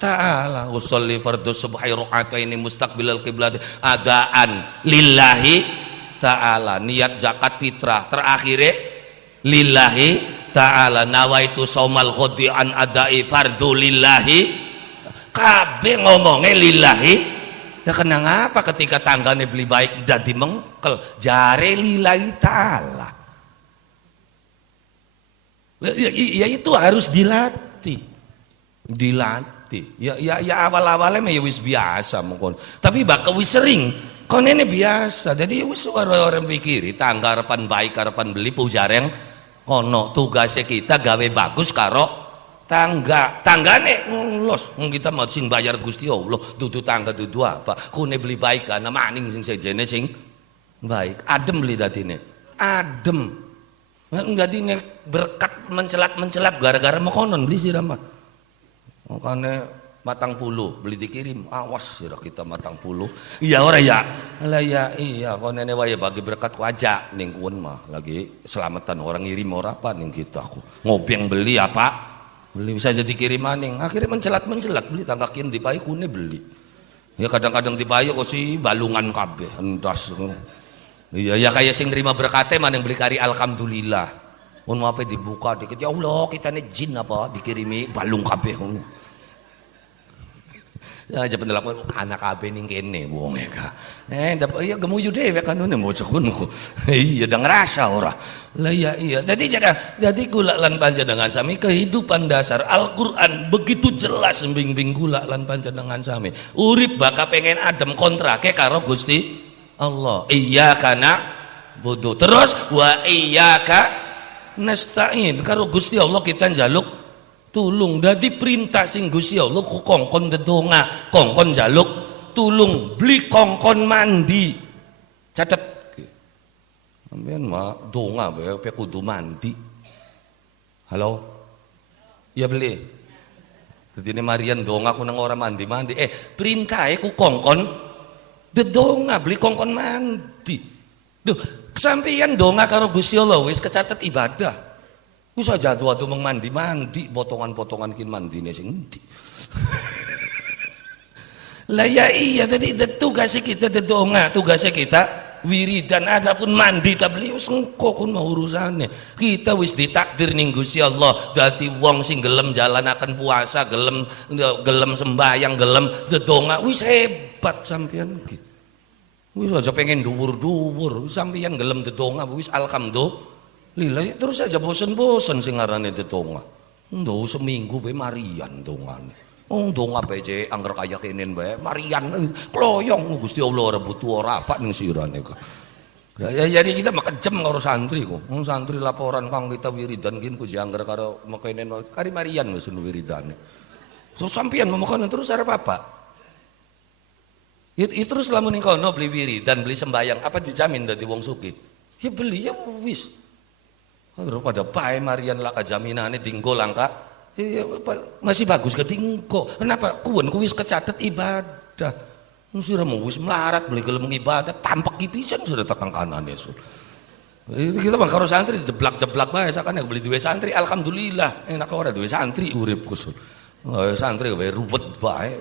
ta'ala. Usolli fardhu subhi rakaataini mustaqbilal qiblat adaan lillahi ta'ala. Niat zakat fitrah terakhire lillahi ta'ala. Nawaitu saumal ghadi an adai fardhu lillahi. Kabeh ngomongnya lillahi. Ya kenang apa ketika tanggane beli baik dadi mengkel jare lillahi ta'ala. Ya itu harus dilatih. Ya awal-awalnya ya wis biasa mungkin. Tapi bakal wis sering konene biasa. Jadi wis orang pikiri tangga harapan baik harapan beli pujareng kono tugasnya kita gawe bagus karo tanggane los kita mau sing bayar Gusti Allah dudu tangga dudu apa kune beli baik kan maning sing sejene sing baik adem beli dadine adem dadine berkat mencelat gara-gara mekonon beli sirama makane matang puluh beli dikirim awas sira kita matang puluh iya ora ya lah ya iya konene wae bagi berkat wajah ning kuwen mah lagi selamatan orang ngirim ora apa ning kita aku ngobeng beli apa beli bisa jadi kirim maning akhirnya mencelat beli tangkakin dipayu kune beli ya kadang-kadang dipayu kok si balungan kabeh entas iya ya kayak sing nerima berkate maning beli kari alhamdulillah mun apa dibuka dikit ya Allah kita ne jin apa dikirimi balung kabeh ngono ya aja pendelak anak kabeh ning kene wong eka iya gemuyu dhewe kan ngono bocah ngono iya udah ngerasa ora lah iya jadi kula lan panjenengan sami kehidupan dasar Al-Qur'an begitu jelas bimbing kula lan panjenengan sami urip baka pengen adem kontrake karo Gusti Allah iyyaka na'budu terus wa iyyaka nasta'in karo Gusti Allah kita njaluk tulung. Dadi perintah sing Gusti Allah ku kongkon ndedonga kongkon njaluk tulung beli kongkon mandi catet sampeyan mah donga bae kudu mandi halo ya beli dadine Marian donga ku nang ora mandi perintahe ku kongkon ndedonga beli kongkon mandi duh sampeyan donga karo Gusti Allah wis kecatet ibadah Wis aja atu-atu mung mandi-mandi, potongan-potongan kin mandine sing endi. Lah ya iya tadi tugasnya kita dedonga, tugasnya kita wiridan, adapun mandi tabli wis engko kun mau urusane. Kita wis ditakdir ning Gusti Allah dadi wong sing gelem jalanaken puasa, gelem sembahyang, gelem dedonga, wis hebat sampeyan iki. Wis aja pengen dhuwur-dhuwur, sampeyan gelem dedonga wis alhamdulillah. Terus aja bosen-bosen sing ngarane dedonga. Ndok seminggu bae marian dongane. Donga bae cek angger kaya kenen bae marian kloyong Gusti Allah ora butuh ora apa ning sirane kok. Ya jadi kita makejem karo santri kok. Wong santri laporan kang kita wiridan kin puji angger karo mekenen kari marian wis wiridane. Terus sampeyan memokonan terus arep apa? Itu terus lamun ning kono beli wiridan, beli sembayang, apa dijamin dadi wong sugih? Ya beli ya wis. Pada bae marian lah kajaminane dinggo langka. Ya, masih bagus ketingko. Kenapa? Kuwen kuwis kecatet ibadah. Sudah mau wis melarat beli gelem ibadah, tampak pisan sudah tekan kanane. Itu kita bang karo santri jeblak-jeblak bae sakane beli duwe santri alhamdulillah. Enak ora duwe santri uripku. Santri bae ruwet bae.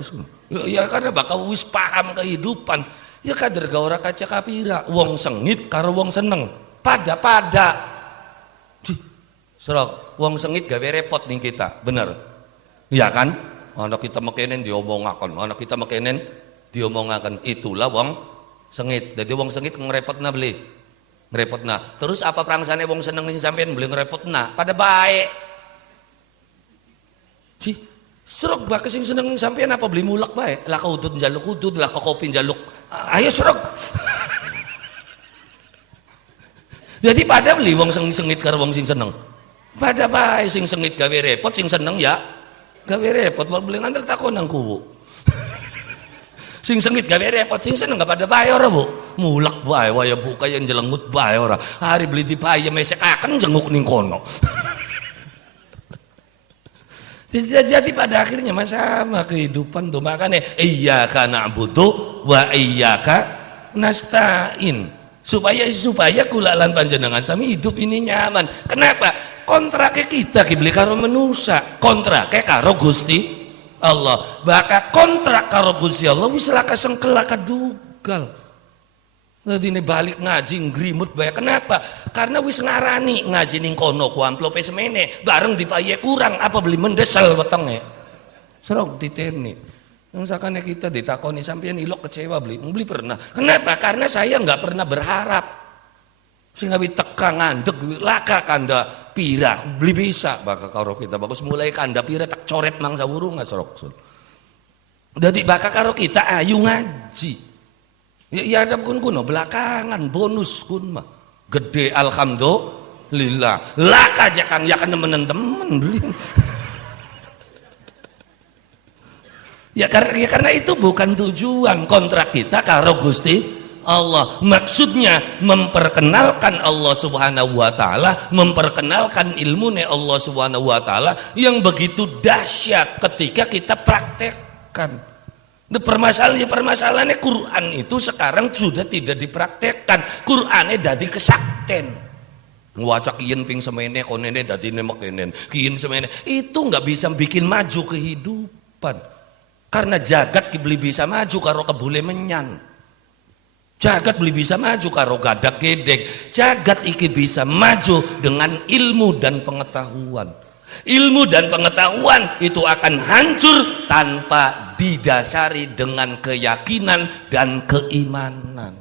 Ya karena bakal wis paham kehidupan. Ya kader ga ora kaca kapira, wong sengit karo wong seneng. Pada. Serok, wong sengit gawe repot ning kita, bener? Iya kan? Anak kita mekenen diomongaken, anak kita mekenen diomongaken, itulah wong sengit. Jadi wong sengit ngerepotna beli, ngerepotna. Terus apa prangsane wong seneng ning sampean beli ngerepotna? Pada baik. Sih, serok bae sing seneng ning sampean apa beli mulak bae? Lah udud njaluk udud, lah kopi njaluk. Ayo serok. Jadi pada beli wong sengit karo wong sing seneng. Pada bae sing sengit gawe repot, sing seneng ya gawe repot. Wong beli nganter takon nang kuwu. Sing sengit gawe repot, sing seneng gak pada bae ora, Bu? Mulak bae waya buka yang jelengut bae ora. Hari beli dipayem mesekaken jenguk ning kono. Jadi pada akhirnya sama kehidupan tuh, makanya iyyaka na'budu wa iyyaka nasta'in. Supaya kula lan panjenengan sami hidup ini nyaman. Kenapa? Kontraknya kita beli karo manusia, kontraknya karo Gusti Allah. Baka kontrak karo Gusti Allah wis laka sengkelaka dugal. Dadi ne balik ngaji ngrimut bae. Kenapa? Karena wis ngarani ngaji ning kono ku amplope semene, bareng dipaye kurang apa beli mendesel wetenge. Serok diteni. Yang sakane kita ditakoni sampeyan ilok kecewa beli pernah. Kenapa? Karena saya nggak pernah berharap. Sehingga teka ngandek laka kanda pira beli bisa baka karo kita bagus mulai kanda pira tak coret mangsa burung nggak sorok. Jadi baka karo kita ayu ngaji. Ya ada kuno belakangan bonus kun mah gede alhamdulillah. Laka aja kang ya kan temen beli. Ya karena itu bukan tujuan kontrak kita karo Gusti Allah. Maksudnya memperkenalkan Allah Subhanahu wa taala, memperkenalkan ilmune Allah Subhanahu wa taala yang begitu dahsyat ketika kita praktekkan. Nah, permasalahannya Quran itu sekarang sudah tidak dipraktekkan. Qur'ane dadi kesakten. Ngwacak kiyen ping semene konene dadine mekenen. Kiyen semene itu nggak bisa bikin maju kehidupan. Karena jagat beli bisa maju karo kebule menyan. Jagat beli bisa maju karo gadak gedeg. Jagat iki bisa maju dengan ilmu dan pengetahuan. Ilmu dan pengetahuan itu akan hancur tanpa didasari dengan keyakinan dan keimanan.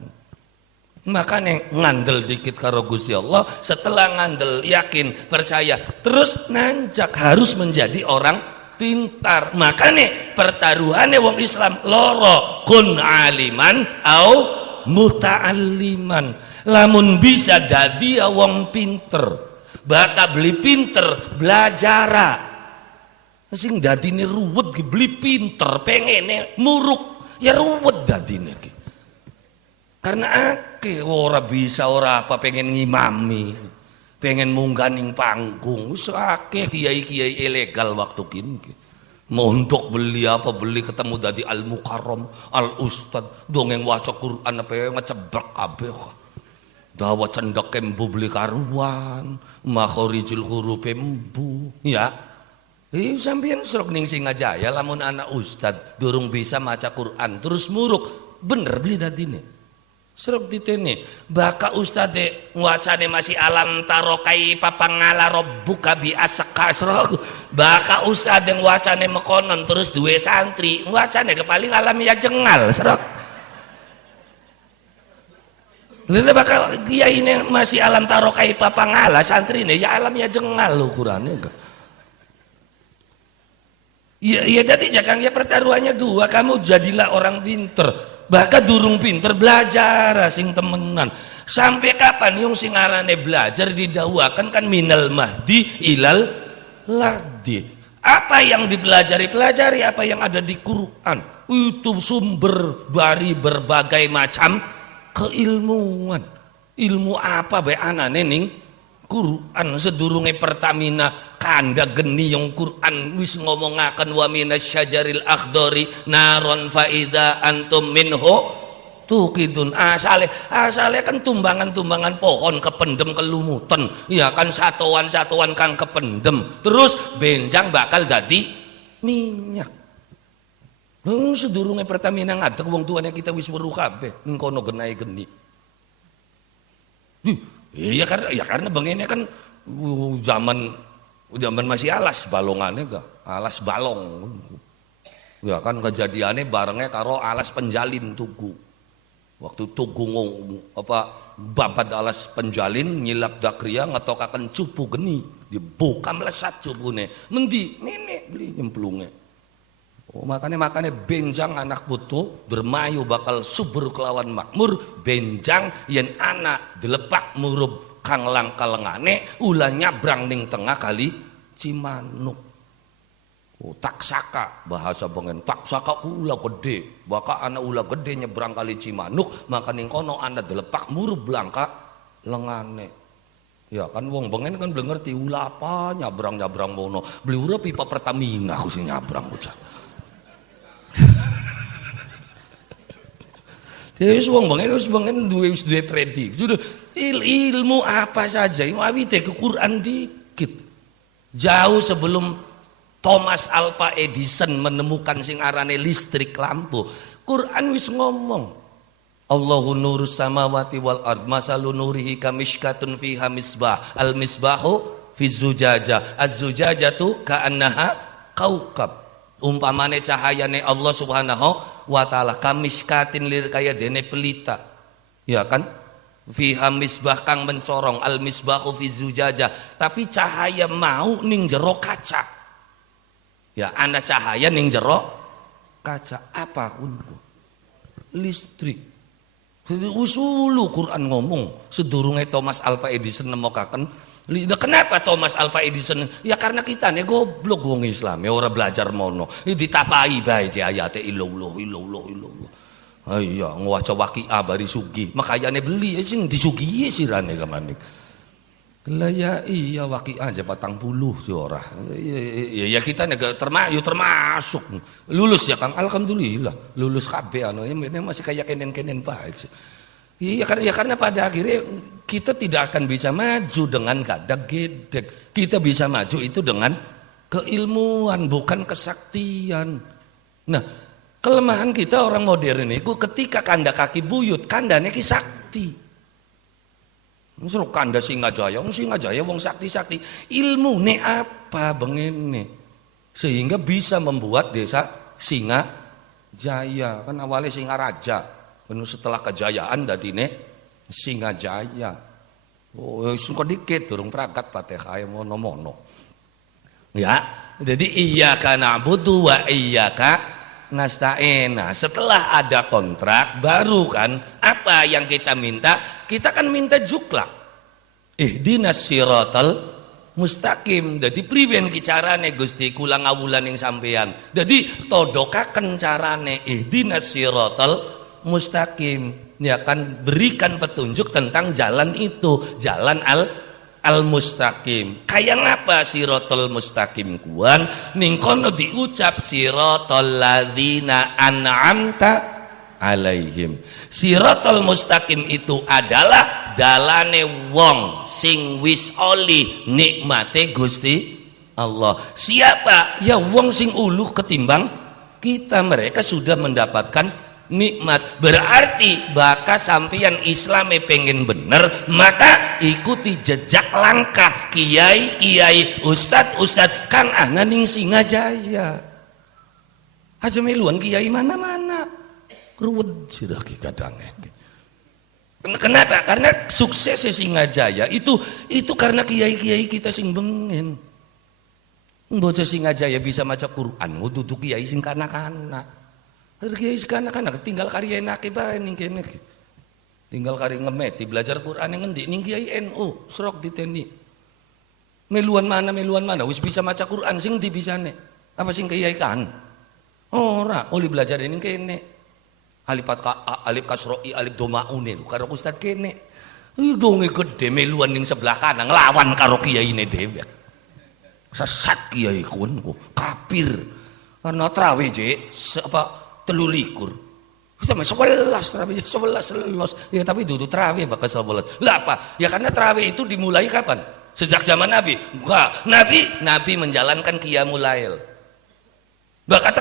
Makanya ngandel dikit karo Gusti Allah, setelah ngandel yakin percaya terus nanjak harus menjadi orang pintar. Makanya pertaruhannya wong Islam loro kun aliman au muta'alliman. Lamun bisa dadi wong pinter bakal beli pinter belajar. Sing dadine ruwet beli pinter pengene muruk ya ruwet dadine ki. Karena ake ora bisa ora apa pengen ngimami, pengen munggah ning panggung, wis akeh kiai-kiai ilegal waktu kini. Mau untuk beli apa beli ketemu dadi al mukarram, al ustad, dongeng waca Quran apa ngeceblek kabeh. Dawa cendek kembu beli karuan, makhorijul hurufe mbu ya. Sampeyan serok ning Singajaya lamun anak ustad durung bisa maca Quran terus muruk bener beli dadine. Serok ditene baka ustade ngwacane masih alam taro kaifa pangala rabbuka bi asqa serok baka ustade ngwacane mekonon terus duwe santri ngwacane kepaling alam ya jengal serok. Lha baka kiai ini masih alam taro kaifa pangala santrine ya alam ya jengal ukurane. Iya jadi jangan ya pertaruhannya dua, kamu jadilah orang pinter, bahkan durung pinter belajar sing temenan. Sampai kapan yung sing arane belajar didakwakan kan minal mahdi ilal lahdi. Apa yang dipelajari pelajari apa yang ada di Quran. Itu sumber dari berbagai macam keilmuan. Ilmu apa bae anane ning Quran sedurunge Pertamina kanda geni yang Quran wis ngomongaken wa minasyajaril akhdari naron faida antum minhu tuqidun asale kan tumbangan-tumbangan pohon kependem kelumutan ya kan satuan-satuan kang kependem terus benjang bakal dadi minyak. Sedurunge Pertamina ngadeg wong tuane kita wis weruh kabeh ning kono genai geni. Iya karena bengene kan zaman masih alas balongannya gak alas balong ya kan kejadiannya barengnya karo alas penjalin tugu waktu tugu babat alas penjalin nyilap dakria ngetokaken cupu geni dibuka melesat cupune mendi nenek beli nyemplungnya. Makanya benjang anak putu bermayu bakal subur kelawan makmur benjang yen anak dilepak murub kang langkalengane ulah nyabrang ning tengah kali Cimanuk. Taksaka bahasa bengen taksaka ulah gede baka anak ulah gede nyebrang kali Cimanuk maka ning kono anak dilepak murub langka lengane. Ya kan wong bengen kan belum ngerti ulah apa nyabrang mono beli ura pipa Pertamina aku sing nyabrang bocah. Terus wong bengen duwe predik. Sudah ilmu apa saja, ilmu awite ke Quran dikit. Jauh sebelum Thomas Alva Edison menemukan sing arane listrik lampu, Quran wis ngomong. Allahu nurus samawati wal ard masalu nurihi kamishkatun fiha misbah al misbahu fi zujaja az zujajatu ka'annaha kaukab. Umpamane cahayane Allah Subhanahu wa taala kamiskatin lir kaya dene pelita ya kan fiha misbah kang mencorong al misbahu fi zujaja tapi cahaya mau ning jero kaca ya ana cahaya ning jero kaca apa listrik. Usulu Quran ngomong sedurunge Thomas Alva Edison nemokaken. Kenapa Thomas Alva Edison? Ya karena kita nih goblok wong Islam ya ora belajar mono. Ditapai bae ayate illallah. Iya ngwaca waqiah bari sugih. Makayane beli sing disugihi sirane kamanik. Lah ya iya waqiah aja 40 si ora. Ya kita nih termasuk lulus ya Kang. Alhamdulillah lulus kabeh anu ini masih kayak kenen-kenen bae. Iya karena pada akhirnya kita tidak akan bisa maju dengan gadag gedeg. Kita bisa maju itu dengan keilmuan bukan kesaktian. Nah kelemahan kita orang modern itu ketika kanda kaki buyut kandane ki sakti. Suruh kanda Singajaya wong sakti ilmu ne apa bengene sehingga bisa membuat desa Singajaya kan awalnya Singaraja. Setelah kejayaan dadine Singajaya. Oh, suka dikit durung pragat Fatihah mono-mono. Ya, jadi iyyaka na'budu wa iyyaka nasta'in. Nah, setelah ada kontrak baru kan apa yang kita minta? Kita kan minta juklak. Ihdinas siratal mustaqim. Jadi priben ki carane Gusti kula ngawulan ing sampean. Jadi todokaken carane ihdinas siratal mustaqim ya kan berikan petunjuk tentang jalan itu jalan al mustaqim kayak apa siratal mustaqim kuan ning kono diucap siratal ladzina an'amta alaihim. Siratal mustaqim itu adalah dalane wong sing wis oli nikmate Gusti Allah. Siapa? Ya wong sing uluh ketimbang kita, mereka sudah mendapatkan nikmat. Berarti baka sampeyan Islame pengen bener, maka ikuti jejak langkah kiai-kiai, ustad-ustad kang ana ning Singajaya. Aja meluan kiai mana-mana. Ruwet sudah kadang. Kenapa? Karena sukses Singajaya itu karena kiai-kiai kita sing bengen. Bocah Singajaya bisa maca Quran, duduk kiai sing kanak-kanak. Kiai sing kanak-kanak tinggal karya enake bae ning kene. Tinggal karya ngemeti belajar Quran yang ngendi ning kiai NU, srok diteni. Meluan mana wis bisa maca Quran sing ndi bisane? Apa sing kiai kan? Ora, oleh belajar ning kene. Alif kasroi alif domaune karo ustad kene. Donge gede meluan ning sebelah kanan nglawan karo kiyaine dhewe. Sesat kiai kun kafir. Karena trawe je apa 23. Kita 11 trawe 11. Ya tapi dudu trawe bakal 11. Lah apa? Ya karena trawe itu dimulai kapan? Sejak zaman Nabi. Enggak, Nabi menjalankan qiyamul lail. Bakat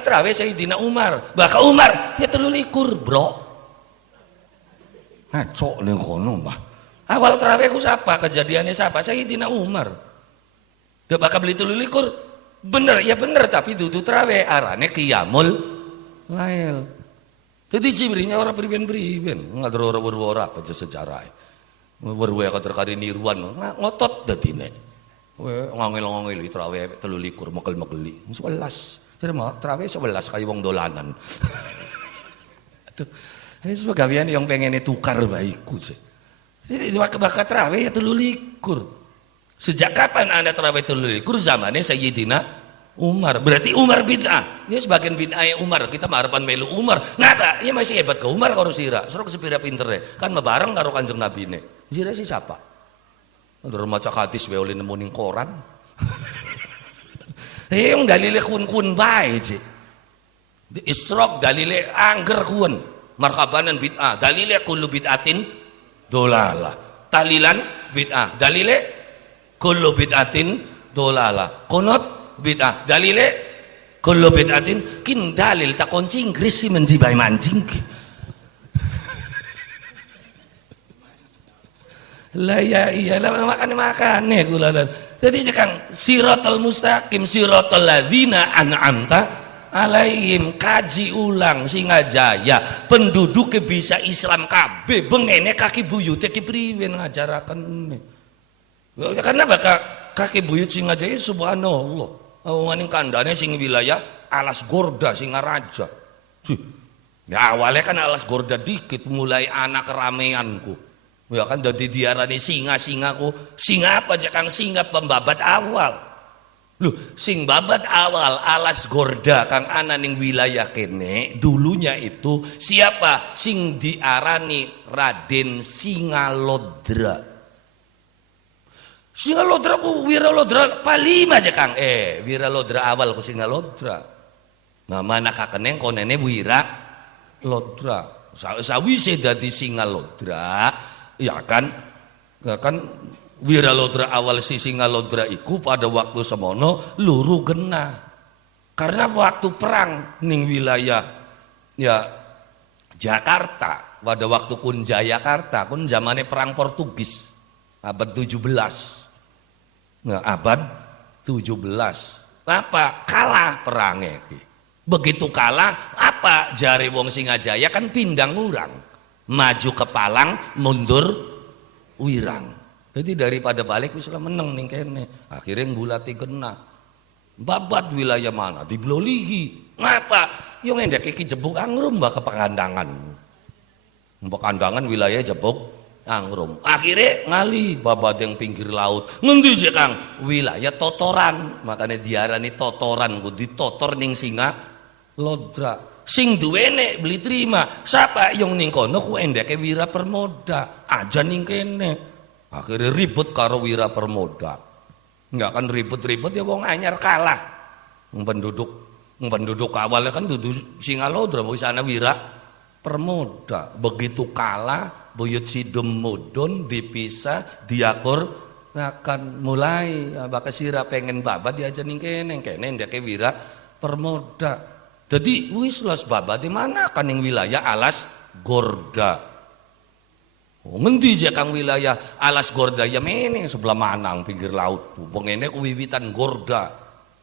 trawe Sayyidina Umar. Bakat Umar ya 23, bro. Ngaco ning kono mah. Awal trawe ku siapa? Kejadiannya siapa? Sayyidina Umar. Dia bakal beli 23. Bener, ya bener, tapi dudu trawe arane qiyamul lail. Jadi cirinya orang priben-priben, ngadro ora ora apa sejarah. Werwe ka terkari niruan ngotot dadine. Ngangil-ngangil trawe 23 mekel-mekeli 11. Jadi mah trawe 11 kaya wong dolanan. Aduh. Ini sebagian yang pengen tukar baiku sih. Jadi bakat trawe ya 23. Sejak kapan Anda trawe 23? Zamannya Sayyidina Umar. Berarti Umar bid'ah. Dia sebagian bid'ah Umar. Kita harapan melu Umar. Ngapa? Ya masih hebat ke Umar karo sira. Serok sepira pintere. Kan bareng karo Kanjeng Nabi ne. Sira si siapa? Ada maca hadis wae oleh nemu ning koran. Yang dalile kun-kun bae sih. Di Isra dalile angger kun. Marhabanan bid'ah. Dalile kullu bid'atin dolalah. Talilan bid'ah. Dalile kullu bid'atin dolalah. Qunut bid'ah. Dalile kullu bid'atin kin dalil tak kunci Inggris sih menjibai mancing. Lah ya iyalah makan gula. Jadi sekarang siratal mustaqim siratal ladzina an'amta alaihim, kaji ulang Singajaya penduduk bisa Islam kabeh bengene kaki buyute ki priwe ngajaraken. Karena bakal kaki buyut Singajaya subhanallah. Wong kandhane sing wilayah Alas Gorda Singaraja. Ya awalnya kan Alas Gorda dikit mulai anak kerameanku. Ya kan jadi diarani singa-singaku. Singa apa aja kang singa pembabat awal. Loh, sing babat awal Alas Gorda kang ana ning wilayah kene dulunya itu siapa? Sing diarani Raden Singalodra. Singalodra ku Wiralodra palima aja kang. Wiralodra awal ku Singalodra. Nah mana kakeneng konene Wiralodra. Sawise dadi Singalodra, ya kan Wiralodra awal si Singalodra iku pada waktu semono luru genah. Karena waktu perang ning wilayah ya Jakarta, pada waktu kun Jayakarta, kun zamane perang Portugis abad 17. Nah, abad 17. Apa? Kalah perangnya. Begitu kalah, apa jari wong Singajaya kan pindang urang. Maju ke Palang, mundur wirang. Jadi daripada balik wis meneng ning kene. Akhirnya ngulati kena. Babat wilayah mana diblolihi. Ngapa? Yo ngendek iki jebuk angrum mbak ke Pekandangan. Pekandangan wilayah jebuk angrum. Akhirnya ngali babat yang pinggir laut. Ngendi sih Kang? Wilayah Totoran. Makanya diarani Totoran ku ditotor ning Singalodra. Sing duwene beli terima. Siapa yang ning kono ku endeke Wirapermoda. Aja ning kene. Akhirnya ribut karo Wirapermoda. Enggak kan ribut-ribut ya wong anyar kalah. Penduduk Penduduk awalnya kan dudu Singalodra wis ana Wira Permoda. Begitu kalah buyut Sidum mudun dipisah diakur akan mulai bakal sira pengen babat diaja ning kene ndeke Wira Permoda. Jadi wis los babat di mana kan ning wilayah Alas Gorda. Oh, ngendi je kang wilayah Alas Gorda ya meneh sebelah Manang pinggir laut. Pengene wiwitan Gorda.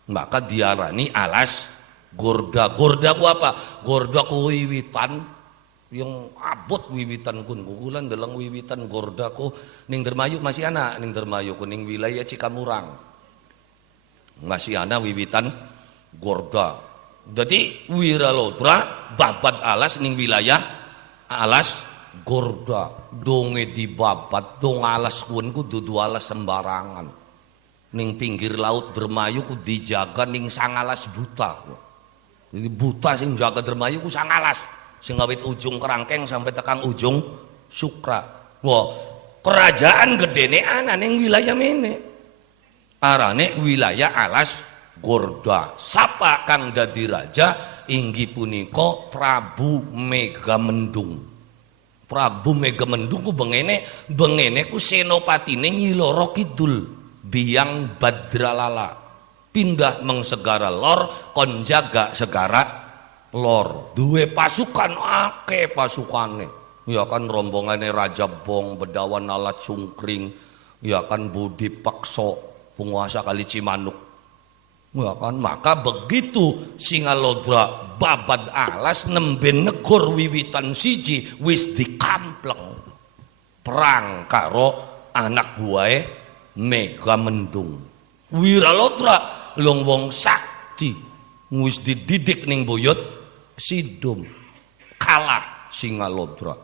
Maka diarani Alas Gorda. Gorda ku apa? Gorda ku wiwitan yang abot wiwitan kun kukulan dalang wiwitan Gorda ku ning Dermayu masih ana ning Dermayu ku ning wilayah Cikamurang. Masih ana wiwitan Gorda. Jadi Wiralodra babat alas ning wilayah Alas Gorda. Donge dibabat dong alas kun ku dudu alas sembarangan. Ning pinggir laut Dermayu ku dijaga ning sangalas buta. Jadi buta sing jaga Dermayu ku sangalas. Sing ngawit ujung Kerangkeng sampai tekan ujung Sukra. Wah, kerajaan gedene ana ning wilayah mene. Arane wilayah Alas Gorda. Sapa kang dadi raja inggih punika Prabu Megamendung. Prabu Megamendung ku bengene ku senopatine Nyi Loro Kidul Biang Badralala. Pindah mengsegara lor kon jaga segara lor. Duwe pasukan akeh pasukane. Ya kan rombongane Raja Bong, Bedawan Alat Sungkring, ya kan Budi Pakso, penguasa Kali Cimanuk. Ya kan maka begitu Singalodra babat alas nembe negor wiwitan siji wis dikampleng. Perang karo anak buahe Megamendung. Wiralodra long wong sakti wis dididik ning buyut Sidum kalah Singalodra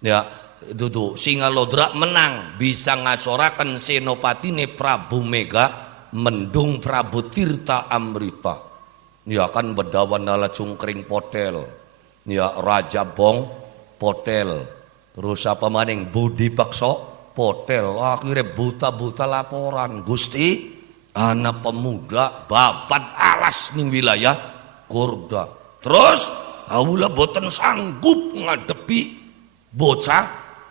ya dudu Singalodra menang bisa ngasoraken senopatine Prabu Megamendung Prabu Tirta Amrita ya kan Bedawan Nala Cungkring Potel ya Raja Bong Potel terus apa maning Budi Pakso Potel akhirnya buta-buta laporan Gusti anak pemuda babat alas ning wilayah Gorda. Terus kawula boten sanggup ngadepi bocah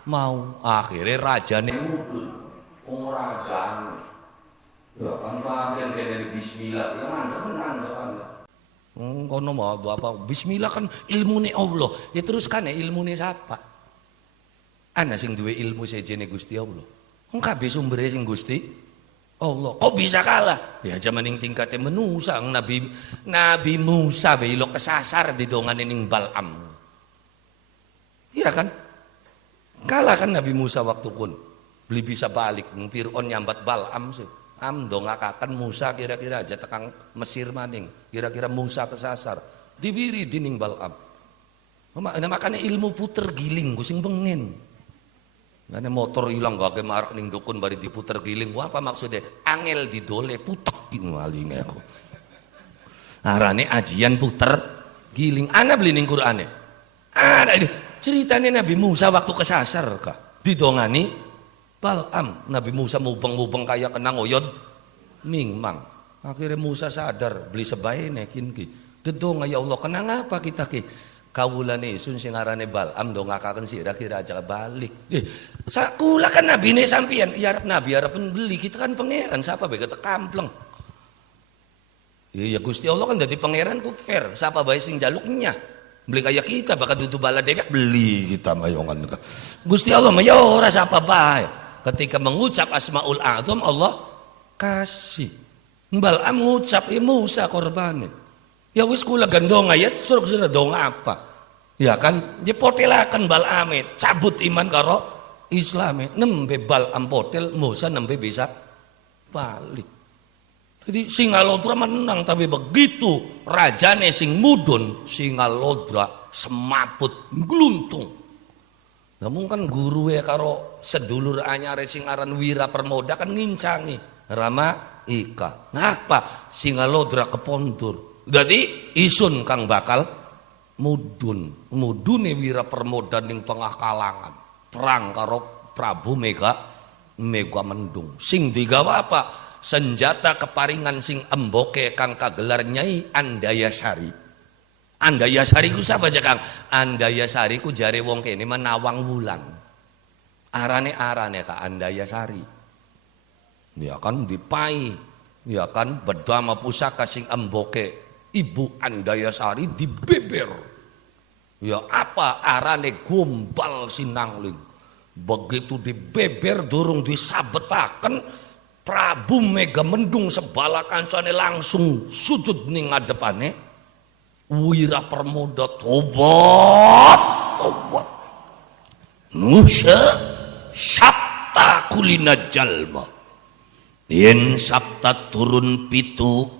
mau akhirnya rajane mudun. Rajane. Ya kan pancen kene bismillah ya menang kan. Kono mau apa bismillah kan ilmune Allah. Ya terus kan ilmune siapa? Ana sing duwe ilmu sejene Gusti Allah. Wong kabeh sumbere sing Gusti Allah, kok bisa kalah? Ya zaman yang tingkatnya menusa, Nabi Musa belok kesasar di dongan ning Bal'am. Iya kan? Kalah kan Nabi Musa waktu kun. Beli bisa balik, Fir'aun nyambat Bal'am sih. Dongakakan Musa kira-kira aja tekang Mesir maning. Kira-kira Musa kesasar. Dibiri di ning Bal'am. Makanya ilmu puter giling, kusing bengen. Karena motor hilang gak marak ning dukun bari diputer giling. Wah, apa maksudnya? Angel didole putek maling aku. Arane ajian puter giling. Ana beli ning Qur'ane. Ada ini ceritanya Nabi Musa waktu kesasar kah? Didongani Bal'am. Nabi Musa mubeng-mubeng kayak kena ngoyod mingmang. Akhirnya Musa sadar beli sebaiknya kinki. Dedonga ya Allah, kenang apa kita ki? Kawulane isun sing arane Bal'am dongakaken kira-kira aja balik. Sakula kan nabine sampeyan, ya arep nabi arep beli, kita kan pangeran, siapa bae kata kampleng. Ya Gusti Allah kan dadi pangeran ku fair, siapa bae sing jaluknya. Beli kayak kita bakal dudu bala dewek beli kita mayongan. Gusti Allah mah ya ora siapa bae. Ketika mengucap Asmaul A'zam Allah kasih. Bal'am ngucap Musa korbane. Ya wis kula gandonga ya suruh dong apa ya kan ya potelakan Bal'ame cabut iman karo Islame nembe Bal'am potel Musa nembe bisa balik. Jadi Singalodra menang tapi begitu rajane sing mudun Singalodra semaput gluntung. Namun kan guru karo sedulur anyare sing aran Wira Permoda kan ngincangi Rama Ika. Ngapa Singalodra kepondur? Jadi isun kang bakal mudune Wira Permoda ning tengah kalangan perang karo Prabu Megamendung. Sing digawa apa? senjata keparingan sing emboke kang kagelar Nyai Andayasari. Andayasari ku sapa aja Kang? Andayasari ku jare wong kene menawang wulan. Arane Kak Andayasari. Ya kan dipai, ya kan bedama pusaka sing emboke Ibu Andayasari dibeber. Ya apa arane Gombal Sinangling. Begitu dibeber durung disabetaken Prabu Megamendung sebala kancane langsung sujud ning ngadepane. Wirapermoda tobat. Nusa sabta kulina jalma. Yen sabta turun pitu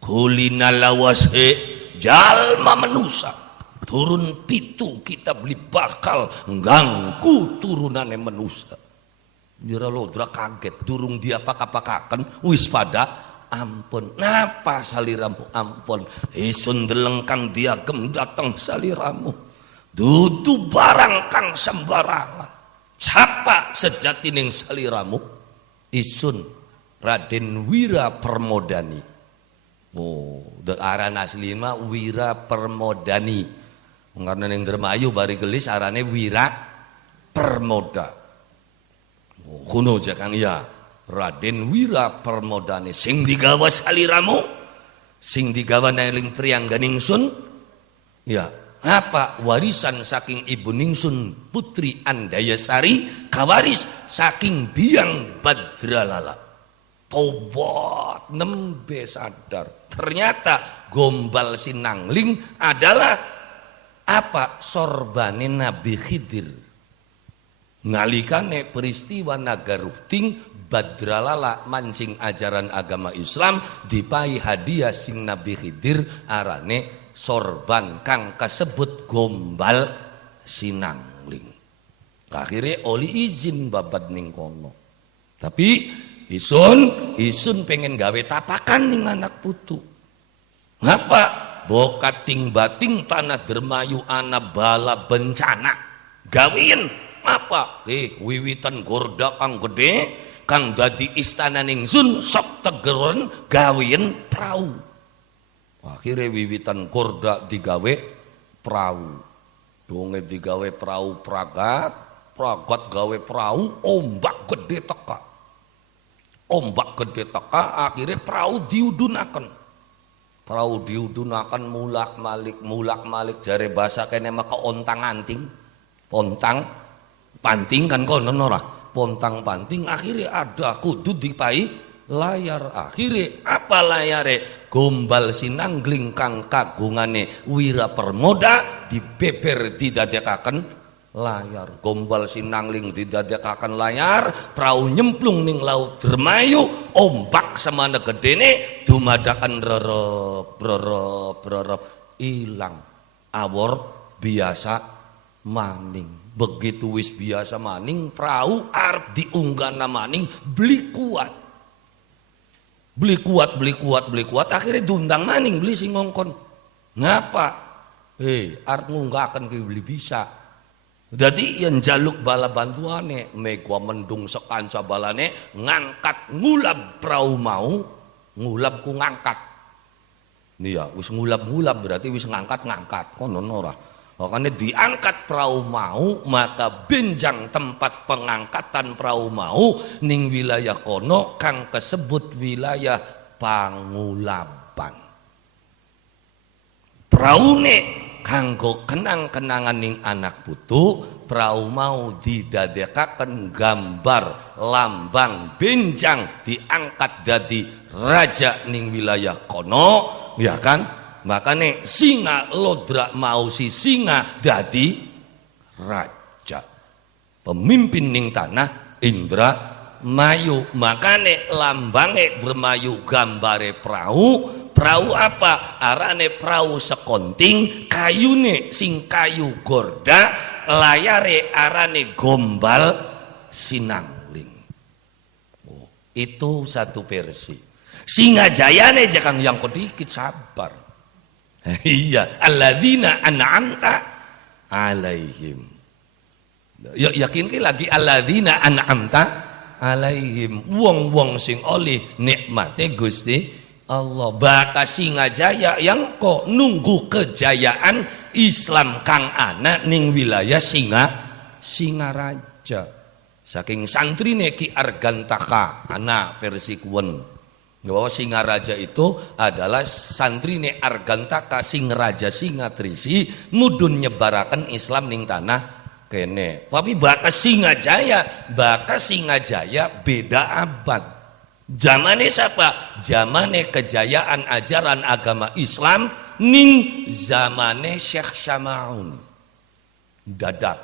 kulina lawase jalma manusa. Turun pitu kita beli bakal ganggu turunane manusia. Jira Lodra kaget durung dia pakapakaken wis pada ampun napa saliramu ampun isun deleng kang diagem dateng saliramu dudu barang kang sembarangan sapa sejatining saliramu isun Raden Wirapermodani. Oh the aran asli mah Wirapermodani karena ning Dermayu bari gelis arane Wirapermoda. Kuno jakang ya Raden Wirapermodani sing digawa saliramu sing digawa nailing priangganingsun ya apa warisan saking ibu ningsun putri Andayasari kawaris saking biang Badralala. Tobat nembe sadar ternyata Gombal Sinangling adalah apa sorbane Nabi Khidir. Ngalikane peristiwa Nagaruhting Badralala mancing ajaran agama Islam dipai hadiah sing Nabi Khidir arane sorban kang kasebut Gombal Sinangling. Akhirnya oli izin babat ning kono. Tapi isun pengen gawe tapakan ning anak putu. Ngapa? Bokating bating tanah Dermayu ana bala bencana. Gawin apa? Wiwitan gorda kang gede kang dadi istana ningsun sok tegeron gawin prau. Akhirnya wiwitan gorda digawe prau. Donge digawe prau pragat gawe prau ombak gede teka. Ombak gede teka akhirnya prau diudunaken. Prau diudunaken mulak malik jare bahasa kene maka ontang anting. Pontang panting kan kono ora pontang panting akhirnya ada kudu dipai layar akhirnya apa layare Gombal Sinangling kang kagungane Wirapermoda dibeber didadekaken layar Gombal Sinangling didadekaken layar prau nyemplung ning laut Dermayu ombak semana gedene dumadakan rerep ilang awor biasa maning. Begitu wis biasa maning prau arep diunggana maning beli kuat akhirnya diundang maning beli sing ngongkon ngapa arep ngunggaken ki beli bisa dadi yen jaluk bala bantuane Megwa Mendung sekanca balane ngangkat ngulab prau mau ngulab ku ngangkat iya wis ngulab berarti wis ngangkat kono ora. Makanya diangkat perahu mau maka benjang tempat pengangkatan perahu mau ning wilayah kono kang kesebut wilayah Pangulaban. Praune kanggo kenang-kenangan ning anak putu perahu mau didadekaken gambar lambang benjang diangkat dadi raja ning wilayah kono ya kan. Makanya singa Lodra mau si singa dadi raja pemimpin ning tanah Indra Mayu. Makanya lambange Dermayu gambare perahu apa arane perahu sekonting kayune sing kayu gorda layare arane Gombal Sinangling. Itu satu versi. Singajayane jangan yang kodikit sabar. Iya, alladzina an'amta alaihim. Ya yakin ki lagi alladzina an'amta alaihim wong-wong sing oleh nikmate Gusti Allah. Baka Singajaya yang kok nunggu kejayaan Islam kang ana ning wilayah Singaraja. Saking santrine Ki Argantaka ana versi kuwen. Bahwa Singaraja itu adalah santrine Argantaka sing raja Singatrisi mudun nyebaraken Islam ning tanah kene. Tapi baka Singajaya beda abad. Zamane siapa? Zamane kejayaan ajaran agama Islam ning zamane Syekh Syama'un. Dadap.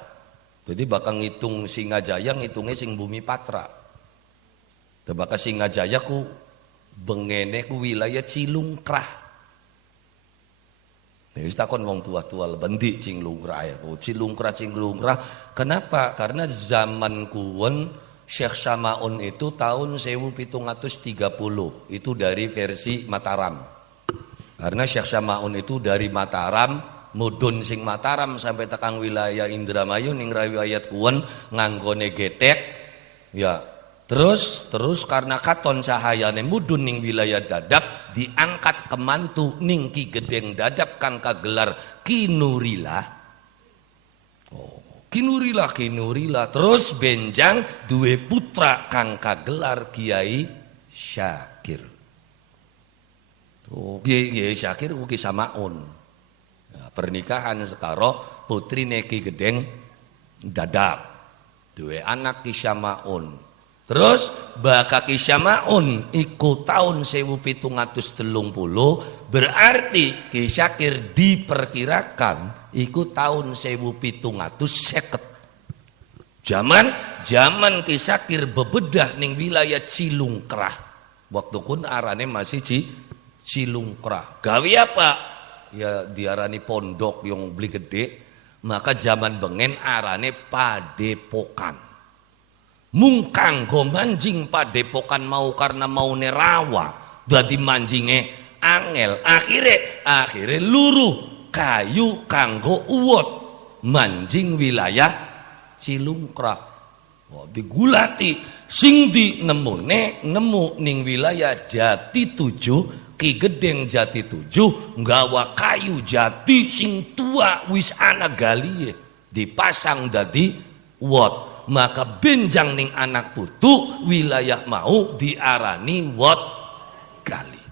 Jadi bakal ngitung Singajaya ngitungnya sing Bumi Patra. Baka Singajaya ku bengene ku wilayah Cilungkrah. Wis takon wong tua-tua lebendi Cilungkrah ya. Cilungkrah. Kenapa? Karena zaman kuwen Syekh Syama'un itu tahun 1730. Itu dari versi Mataram. Karena Syekh Syama'un itu dari Mataram, mudun sing Mataram sampai tekan wilayah Indramayu ning riwayat kuwen nganggone getek. Ya, Terus karena katon cahayane mudun ning wilayah Dadap diangkat kemantu ning Ki Gedeng Dadap kang kagelar Kinurilah. Kinurilah. Terus benjang duwe putra kang kagelar Kiai Syakir. Kiai Syakir ku Ki Samaun. Nah, pernikahan sekaro putrine Ki Gedeng Dadap. Duwe anak Ki Samaun. Terus baka Ki Syama'un iku tahun 1730 berarti Ki Syakir diperkirakan iku tahun 1750. Zaman Ki Syakir bebedah ning wilayah Cilungkrah. Waktu kun arane masih Cilungkrah. Gawe apa? Ya diarani pondok yang beli gede. Maka zaman bengen arane Padepokan. Mung kanggo manjing Padepokan mau karena mau nerawa dadi manjinge angel akhire luruh kayu kanggo uwot manjing wilayah Cilungkrah. Digulati sing nemu ning wilayah Jati 7 Ki Gedeng Jati 7 nggawa kayu jati sing tua wis ana galihe dipasang dadi uwot. Maka benjang ning anak putu wilayah mau diarani Wot Gali.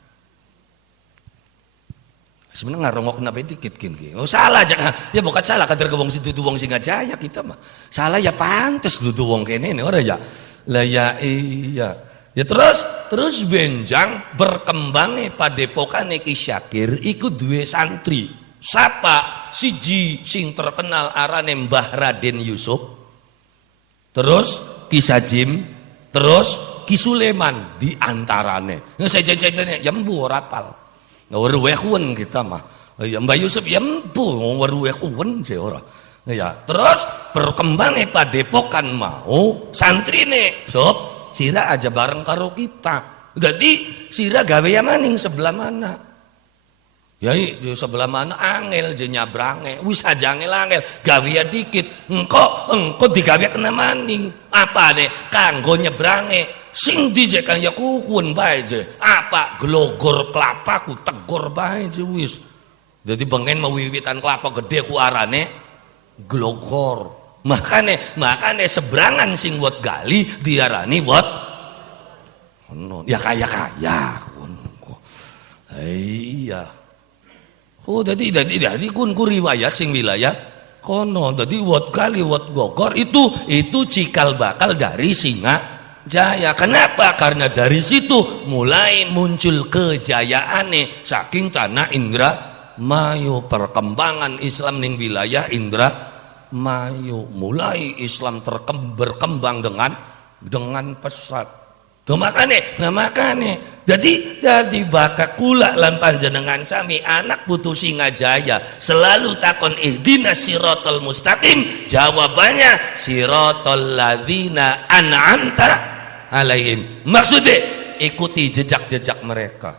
Sebenarnya ngarongok kenapa dikit gini. Oh salah aja. Ya bukan salah kadar ke wong situ wong Singajaya kita mah. Salah ya pantes dudu wong kene ora ya. Lah ya iya. Ya terus benjang berkembangnya Padepokane Ki Syakir iku duwe santri. Sapa siji sing terkenal arane Mbah Raden Yusuf. Terus Ki Sajim, terus Ki Suleman di antarane. Sejen-sejennya ya mbu rapal. Weruwe kuwen kita mah. Ya Mbah Yusuf ya mbu weruwe kuwen je ora. Ya, terus berkembangnya Padepokan mau santrine sob sira aja bareng karo kita. Jadi sira gawe ya maning sebelah mana? Ya sebelah mana angel je nyabrange wis aja angel gawe ya dikit engko digawe kena maning apa deh kanggo nyebrange sing dije kan ya kukun bae je apa glogor kelapa ku tegor bae je wis jadi bengen mawiwitan kelapa gede ku arane glogor makane sebrangan sing buat gali diarani buat ya kaya iya. Oh jadi kun riwayat sing wilayah kono. Jadi Wot Gali Wot Gogor itu cikal bakal dari Singajaya. Kenapa? Karena dari situ mulai muncul kejayaane saking tanah Indramayu. Perkembangan Islam ning wilayah Indramayu. Mulai Islam berkembang dengan pesat. Makane jadi baka kula lan panjenengan sami anak putu Singajaya selalu takon ihdinas siratal mustaqim, jawabannya siratal ladzina an'amta alaihim. Maksudnya ikuti jejak-jejak mereka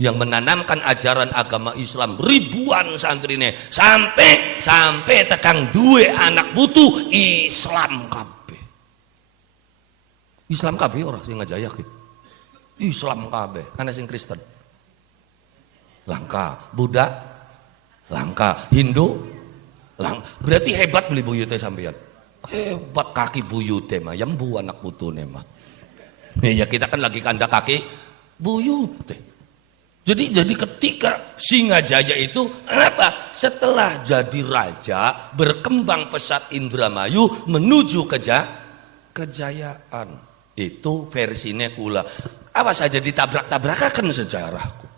yang menanamkan ajaran agama Islam ribuan santrine sampai tekang duwe anak putu Islam kabeh. Islam kabeh ora Singajaya ki. Islam kabeh, ana sing Kristen. Langka, Buddha langka, Hindu langka. Berarti hebat beli buyute sampean. Hebat kaki buyute mah, yembu anak putune mah. Ya kita kan lagi kanda kaki buyute. Jadi ketika Singajaya itu apa? Setelah jadi raja, berkembang pesat Indramayu menuju kejayaan. Itu versinya kula. Apa saja ditabrak-tabrakakan sejarahku.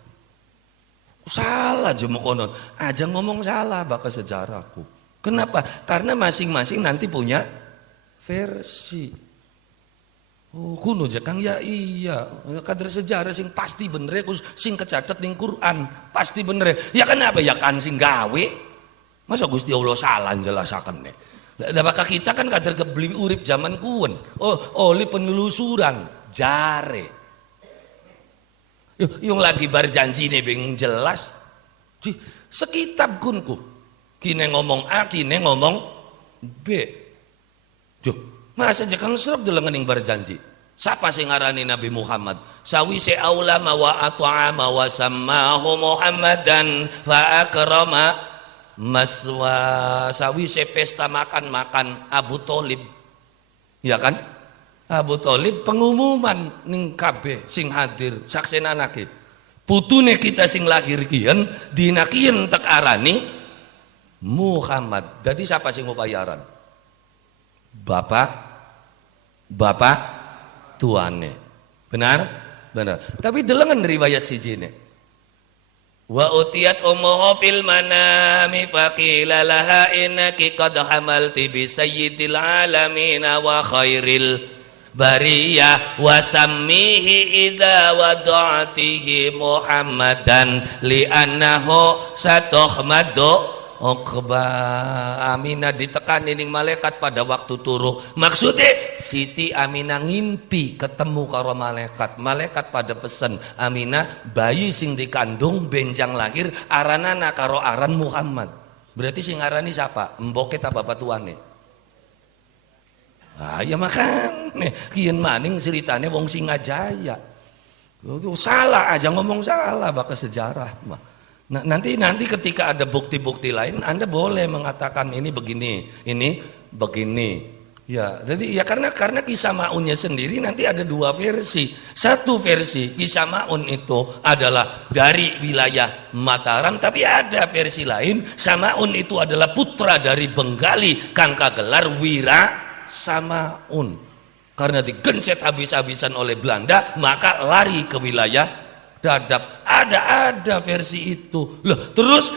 Salah jemu konon. Aja ngomong salah bakal sejarahku. Kenapa? Karena masing-masing nanti punya versi. Oh, kuno aja Kang ya iya. Kader sejarah sing pasti bener sing kecatet ning Quran, pasti bener. Ya kenapa? Ya kan sing gawe. Masa Gusti Allah salah jelasaken nih. Lah bakal kita kan kader kebeli urip zaman kuwen. Oh, oleh penelusuran jare. Yung lagi berjanji nih bing jelas. Sekitab kunku. Kine ngomong A, kine ngomong B. Masa aja kan serap delengening berjanji. Siapa sing ngarani Nabi Muhammad? Sawise aulama wa at'ama wa sammahu Muhammadan fa akrama maswa. Sawise pesta makan-makan Abu Thalib. Ya kan? Abu Thalib pengumuman ning kabeh sing hadir saksena nake. Putune kita sing lahir kian dina kian tek arani Muhammad. Jadi siapa sing bayaran? Bapak tuane. Benar? Benar. Tapi delengan riwayat sijine. Wa utiyat ummuhu fil manami faqila laha innaki qad hamalti bi sayyidil alamin wa khairil bariyah wa sammihi idza wada'tihi Muhammadan li annahu satuhmadu Uqba. Aminah ditekan ning malaikat pada waktu turu. Maksudnya Siti Aminah ngimpi ketemu karo malaikat. Malaikat pada pesen Aminah bayi sing dikandung benjang lahir aranana karo aran Muhammad. Berarti sing arani siapa? Mboket apa batuane? Ah ya makan kian maning ceritane wong Singajaya. Salah aja ngomong salah bakal sejarah mah. Nah, nanti ketika ada bukti-bukti lain Anda boleh mengatakan ini begini, ini begini. Ya, jadi ya karena kisah Maunnya sendiri nanti ada dua versi. Satu versi kisah Maun itu adalah dari wilayah Mataram, tapi ada versi lain Samaun itu adalah putra dari Benggali kang kagelar Wira Samaun. Karena digencet habis-habisan oleh Belanda, maka lari ke wilayah Dadap. Ada versi itu. Loh, terus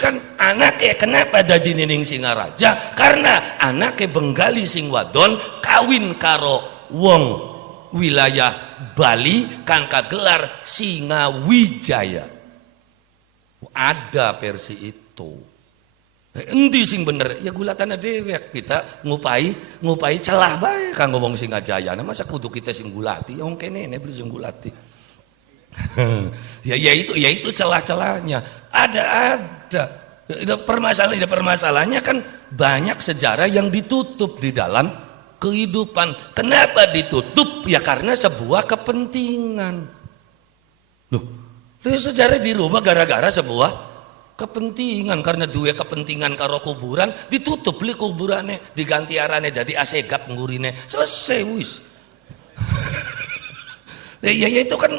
kan anaknya kenapa dadi nining Singaraja? Karena anaknya Benggali sing wadon kawin karo wong wilayah Bali kang kagelar Singawijaya. Ada versi itu. Endi sing bener? Ya gulatana dewek kita ngupai celah bae kanggo wong Singajaya. Nah, masa kudu kita sing gulati? Wong kene beli sing gulati. ya itu celah-celahnya ada permasalahannya kan banyak sejarah yang ditutup di dalam kehidupan. Kenapa ditutup? Ya karena sebuah kepentingan. Loh, sejarah dirubah gara-gara sebuah kepentingan. Karena dua kepentingan karo kuburan ditutup li kuburannya diganti arane jadi asegap ngurine selesai wis. Ya itu kan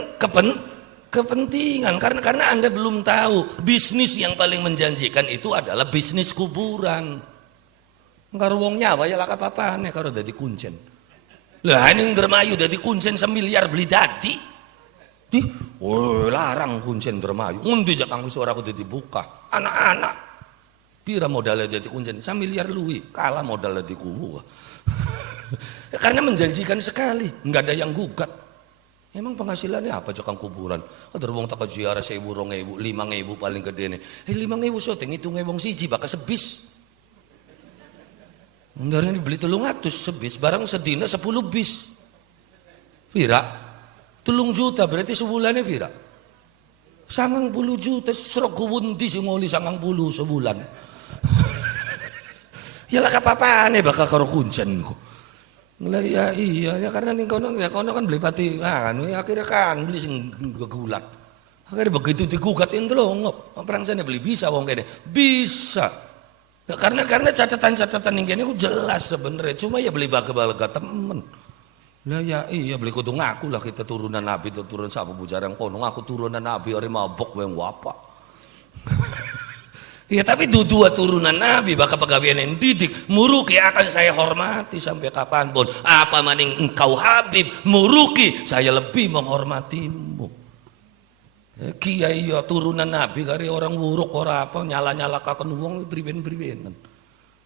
kepentingan karena Anda belum tahu bisnis yang paling menjanjikan itu adalah bisnis kuburan. Karo wong nyawa ya laka papane karo dadi kuncen. Lah ning Indramayu dadi kuncen 1 miliar beli dadi. Larang kuncen Indramayu. Ngendi jak kang wis ora kudu dibuka. Anak-anak pira modalnya dadi kuncen 1 miliar luwi, kalah modal dadi kubu. Karena menjanjikan sekali, enggak ada yang gugat. Emang penghasilannya apa cokang kuburan? Ada wong tak ziarah 1.000, 2.000, 5.000 paling gede nih. 5.000 syuting itu wong siji bakal sebis. Dari ini beli 300 sebis, barang sedina 10 bis. Pira? 3 juta berarti sebulannya pira? 90 juta serok kuwundi sing ngoli 90 sebulan. Ya lah kapapane bakal karo kuncen ku. Lah ya iya ya karena ning kono ya kono kan beli pati anu ya akhirnya kan beli sing gegulat. Akhirnya begitu digugatin delongop. Perang sana beli bisa wong kene. Bisa. Ya, karena catatan-catatan ning kene ku jelas sebenarnya cuma ya beli baga-baga temen. Lah ya iya beli kudu ngaku lah kita turunan nabi turunan sapa bujarang kono ngaku turunan nabi ora mabok wong apa. Ya tapi dua turunan Nabi bakal pegawaian yang didik muruki akan saya hormati sampai kapanpun apa maning engkau Habib muruki saya lebih menghormatimu kiai ya turunan Nabi kari orang wuruk orang apa nyala-nyala kakon wong priwen-priwenan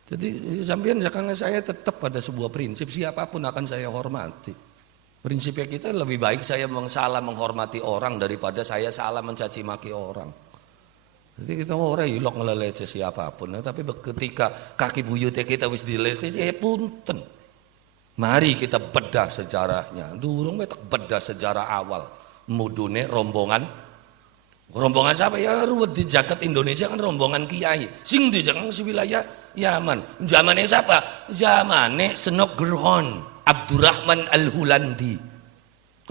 jadi sampean jangan saya tetap pada sebuah prinsip siapapun akan saya hormati prinsipnya kita lebih baik saya salah menghormati orang daripada saya salah mencaci maki orang. Jadi kita orang ilok ngelelece siapapun, tapi ketika kaki buyutnya kita wis dilece, ya punten. Mari kita bedah sejarahnya. Durung kita bedah sejarah awal. Mudune rombongan siapa ya? Ruwet di jagat Indonesia kan rombongan kiai. Sing di jagat wilayah Yaman. Zamannya siapa? Zamannya Senok Gerhon, Abdurrahman Al-Hulandi.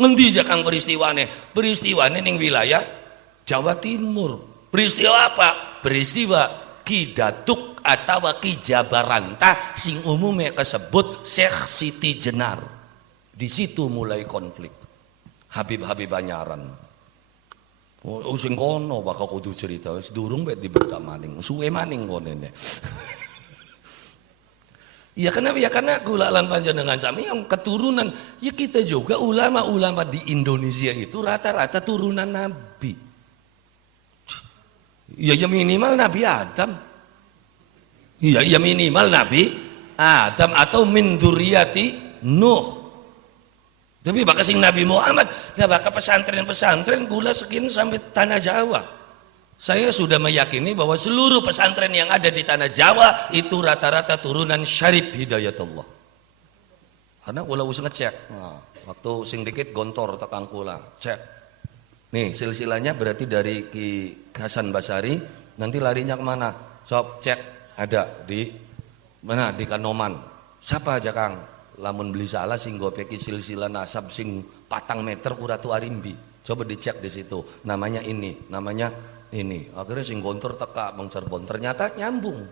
Ngendi jakang peristiwane? Peristiwane ning wilayah Jawa Timur. Peristiwa apa? Peristiwa Ki Datuk atau Ki Jabaranta sing umumnya kesebut Syekh Siti Jenar. Di situ mulai konflik. Habib-habib Banyaran. Oh sing kono bakal kudu cerita wis durung bet dibuka maning. Suwe maning konene. Ya kenapa? Ya karena kula lan panjenengan sami yang keturunan ya kita juga ulama-ulama di Indonesia itu rata-rata turunan Nabi. Ya minimal Nabi Adam. Ya minimal Nabi Adam atau min dzurriyyati Nuh. Tapi bakal sing Nabi Muhammad, ya bakal pesantren-pesantren gula sekian sampai tanah Jawa. Saya sudah meyakini bahwa seluruh pesantren yang ada di tanah Jawa itu rata-rata turunan Syarif Hidayatullah. Karena kula wis ngecek. Nah, waktu sing dikit gontor tekang kula, cek. Nih silsilahnya berarti dari Ki Hasan Basari nanti larinya kemana? Sob cek ada di mana di Kanoman. Siapa aja Kang? Lamun beli salah sing gopeki silsilah nasab sing 4 meter kuratu arimbi. Coba dicek di situ. Namanya ini. Akhirnya sing gontor teka Bang Cirebon ternyata nyambung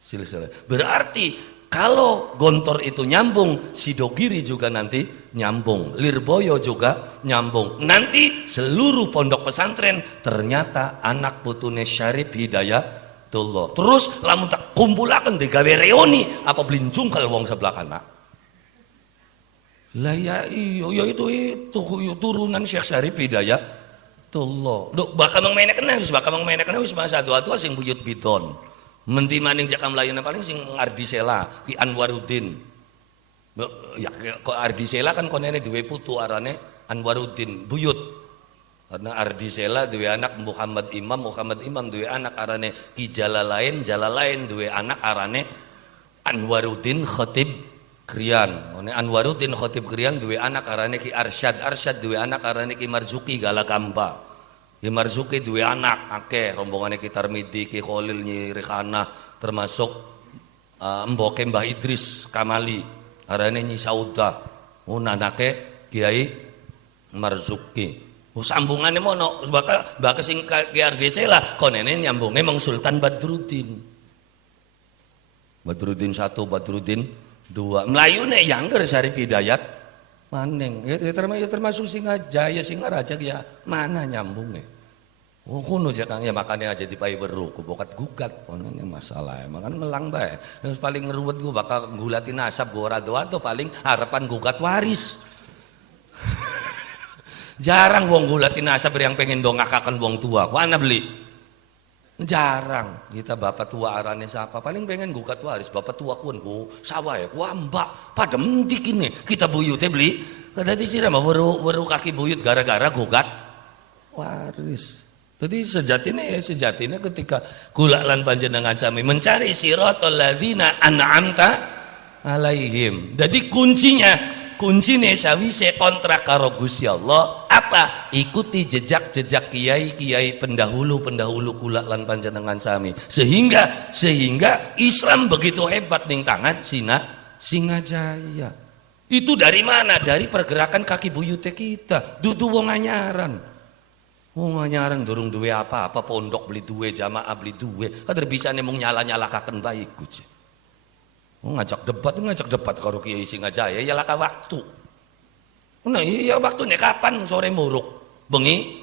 silsilah. Berarti kalau gontor itu nyambung, Sidogiri juga nanti nyambung, Lirboyo juga nyambung. Nanti seluruh pondok pesantren ternyata anak putune Syarif Hidayatullah. Terus lamun tak kumpulaken digawe reuni apa blincungkel wong sebelah kanan. Lah ya iyo ya itu turunan Syekh Syarif Hidayatullah. Dok bakal mengmenekna wis masa tua-tua sing buyut bidon. Menti maning jaka melayana paling sing Ardisela Ki Anwaruddin. Ya kok Ardisela kan konene duwe putu arane Anwaruddin buyut. Karena Ardisela duwe anak Muhammad Imam duwe anak arane Ki Jalalain duwe anak arane Anwaruddin Khatib Krian. One Anwaruddin Khatib Krian duwe anak arane Ki Arsyad duwe anak arane Ki Marzuki Galakamba. Ki Marzuki duwe anak akeh rombongane Ki Tarmidi, Ki Khalil Nyi Rihana termasuk mboke Mbah Idris Kamali, arane Nyi Saudah. Anake Kiai Marzuki. Sambungane mono bakal sing Ki Ardisela konene nyambunge mong Sultan Badruddin. Badruddin 1, Badruddin 2. Mlayune Yangger Syarif Hidayat maning termasuk Singajaya Singaraja ya mana nyambungnya kuno jakang ya makanya aja dipai beru bokat gugat ini masalah emang kan melang bae terus paling ngeruwet gua bakal ngulati nasab gua rado paling harapan gugat waris jarang wong ngulati nasab yang pengen dongakaken wong tua mana beli jarang kita bapak tua arane siapa paling pengen gugat waris bapak tua kun ku sawah ya ku ambak pada mendik ini kita buyutnya beli kada disira mah weru kaki buyut gara-gara gugat waris. Jadi sejatinya ketika kula lan panjenengan sami mencari siratal ladzina an'amta alaihim. Jadi kuncinya sawise kontrak karo Gusti Allah apa? Ikuti jejak-jejak kiai-kiai pendahulu kula lan panjenengan sami. Sehingga Islam begitu hebat ning tangan Singajaya. Itu dari mana? Dari pergerakan kaki buyute kita. Dudu wong anyaran. Wong anyaran durung duwe apa-apa, pondok beli duwe, jamaah beli duwe. Kader bisa nemong nyala-nyalakaken baik kuce. Ngajak debat karo kiai sing ngajaya ya laka waktu. Nah iya waktunya kapan? Sore muruk, bengi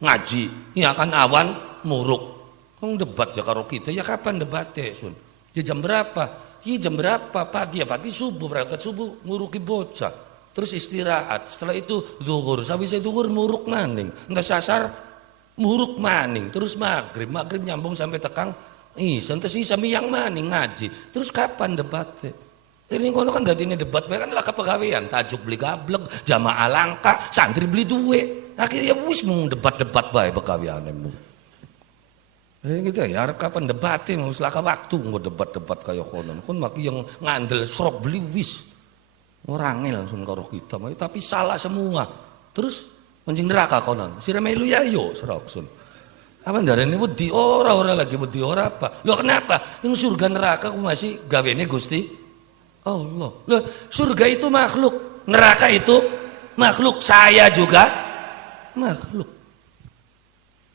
ngaji, ya kan awan muruk. Debat ya karo kita, ya kapan debatnya sun? Ya jam berapa? Ya jam berapa? Pagi ya pagi subuh, berangkat subuh nguruki bocah. Terus istirahat, setelah itu zuhur, habis itu zuhur muruk maning. Entah sasar muruk maning, terus maghrib nyambung sampai tekang. Santai sih yang maning ngaji. Terus kapan debatnya? Ini kono kan dadi debat bae kan lah kepegawaian, tajuk beli gablek, jamaah langka, santri beli duwe. Akhirnya wis mung debat-debat bae pegaweane mung. Gitu ya, kapan debatnya mau selaka waktu mau debat-debat kaya konon. Kon maki yang ngandel serok beli wis. Orangel langsung karo kita, tapi salah semua. Terus mancing neraka konon. Sira melu ya yo serok sun. Apa ndarane wedi ora lagi wedi ora apa. Loh kenapa? Yang surga neraka ku masih gawene Gusti Allah. Loh, surga itu makhluk, neraka itu makhluk, saya juga makhluk.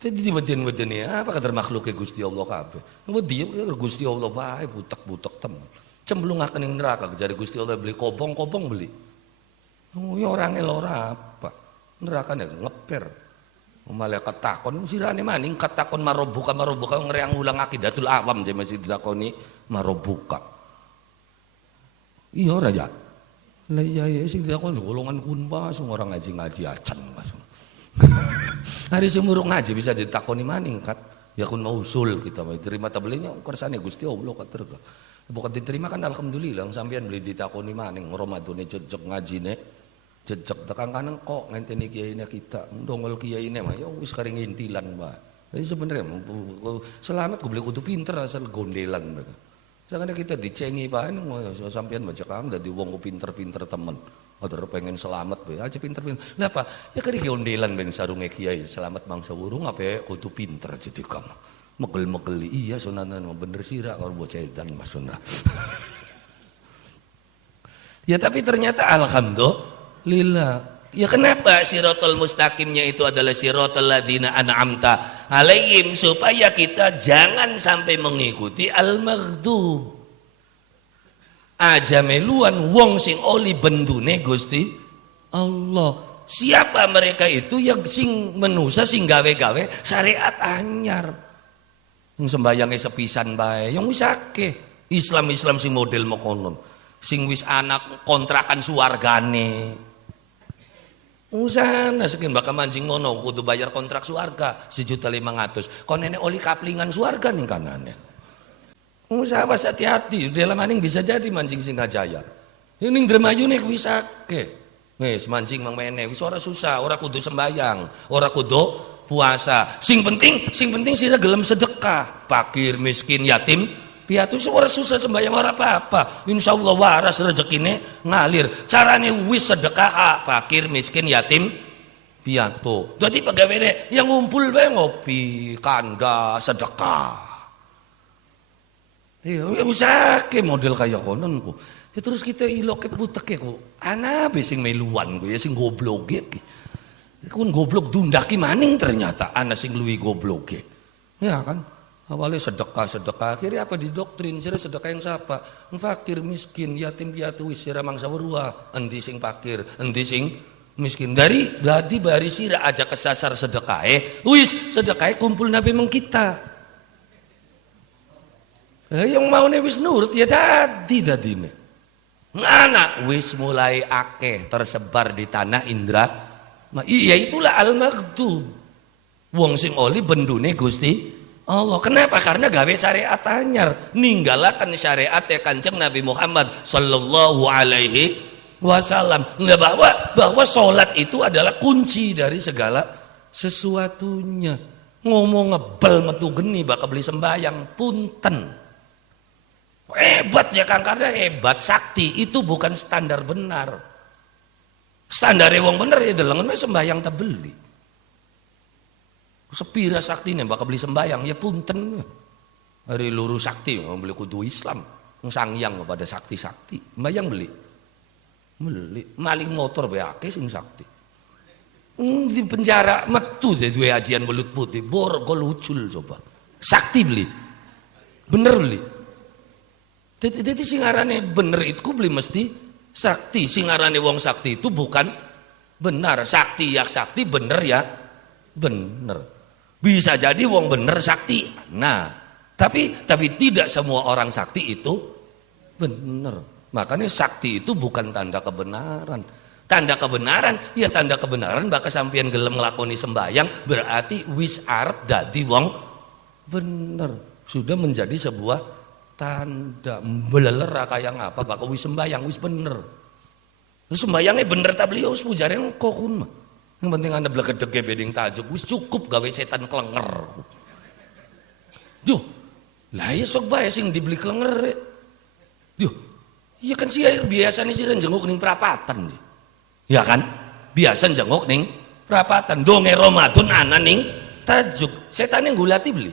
Jadi wedi-wedi apa kata makhluknya Gusti Allah kabeh. Wedi Gusti Allah bae butek-butek temen. Cemplungaken ing neraka jare Gusti Allah beli kobong beli. Oh ya orangnya ora apa. Neraka nek ngeper. Malaikat takon sirane maning katakon marobuka ngreang ulang akidatul awam je masih ditakoni marobuka. Iya ora ya. Lah iya sing ditakoni golongan kunpas orang ngaji acan Mas. Hari semuruk ngaji bisa ditakoni maning kat. Ya kun mausul kita terima tabelinya kersane Gusti Allah katerga. Bukan diterima kan alhamdulillah sampean beli ditakoni maning Ramadane jejeg ngajine. Jejeg tekan kanan kok ngenteni kiyaine kita ndongol kiyaine mah ya wis kering intilan Pak. Jadi sebenarnya selamat gue beli kudu pinter asal gondelan mereka. Soalnya kita dicengi Pak sampean baca kang dadi wong pinter-pinter temen. Ada pengen selamat be aja pinter-pinter. Lah apa? Ya kari gondelan ben sarunge kiai selamat bangsa wurung apa kudu pinter jadi kamu. Megel-megeli iya sunanan bener sira karo bocah edan Mas Sunah. Ya tapi ternyata alhamdulillah. Ya kenapa siratal mustaqimnya itu adalah siratal ladzina an'amta alaihim supaya kita jangan sampai mengikuti al-maghdub. Aja meluan wong sing oli bendune Gusti Allah. Siapa mereka itu yang sing menusa sing gawe-gawe syariat anyar. Yang sembayangnya sepisan bae, yang wis akeh Islam sing model mokonon. Sing wis anak kontrakan suwargane. Usana sekian bakal mancing ngono kudu bayar kontrak suarga 1.500.000. Kon nenek oli kaplingan suarga ning kanane. Usaha was hati-hati, dalam maning bisa jadi mancing Singgajaya. Ini Indramayu nek wis akeh. Wis mancing mang mene wis ora susah, ora kudu sembayang, ora kudu puasa. Sing penting sira gelem sedekah, fakir, miskin, yatim, piatu ora susah sembahyang ora apa-apa. Insyaallah waras rezekine ngalir. Carane wis sedekah, fakir, miskin, yatim, piatu. Dadi pegawene yang ngumpul bae ngopi, kanda, sedekah. Ya bisa ke model kaya konon ku. Ya terus kita iloke puteke ku. Ana be sing meluan ku ya sing gobloge ki. Kun goblok dundaki maning ternyata ana sing luwi gobloge. Ya kan? Awalnya sedekah, akhirnya apa didoktrin, sira sedekah yang siapa? Fakir, miskin, yatim piatu wis sira mangsa weruah, endi sing fakir, endi sing miskin. Dari bari sira aja kesasar sedekahe, wis sedekahe kumpul nabi meng kita. Yang mau wis nurut ya dadine. Anak wis mulai akeh tersebar di tanah Indra. Iya itulah al-maghdub. Wong sing oli bendune Gusti Allah. Kenapa? Karena gawe syariat anyar, ninggalakan syariat ya Kanjeng Nabi Muhammad sallallahu alaihi wasallam. Bahwa salat itu adalah kunci dari segala sesuatunya. Ngomong ngebel metu geni bakal beli sembayang punten. Hebat ya Kang, karena hebat sakti itu bukan standar benar. Standar wong bener ya delengen sembayang tak beli. Sepira sakti nih bakal beli sembayang ya punten. Hari lurus sakti mau beli kudu Islam, sangyang kepada sakti-sakti, sembayang beli. Beli maling motor bae akeh sing sakti. Di penjara metu duwe ajian welut putih, borgol ucul coba. Sakti beli. Bener beli. Jadi sing arane bener itu beli mesti sakti. Sing arane wong sakti itu bukan benar. Sakti ya sakti, bener ya bener. Bisa jadi wong bener sakti. Nah, tapi tidak semua orang sakti itu bener. Makanya sakti itu bukan tanda kebenaran. Tanda kebenaran, ya tanda kebenaran bakal sampeyan gelem nglakoni sembayang berarti wis arep dadi wong bener. Sudah menjadi sebuah tanda beleler kaya ngapa bakal wis sembayang wis bener. Sembayangnya bener ta beliau wis pujare engko kun mah. Yang penting anda blegedege beding tajuk wis cukup gawe setan klenger. Duh, lah ya sok bae sing dibeli klenger. Duh, iya kan sih biasanya sih jenguk ning prapatan sih. Ya kan? Biasa jenguk ning prapatan. Donge Ramadan ana ning tajuk. Setane ngulati beli.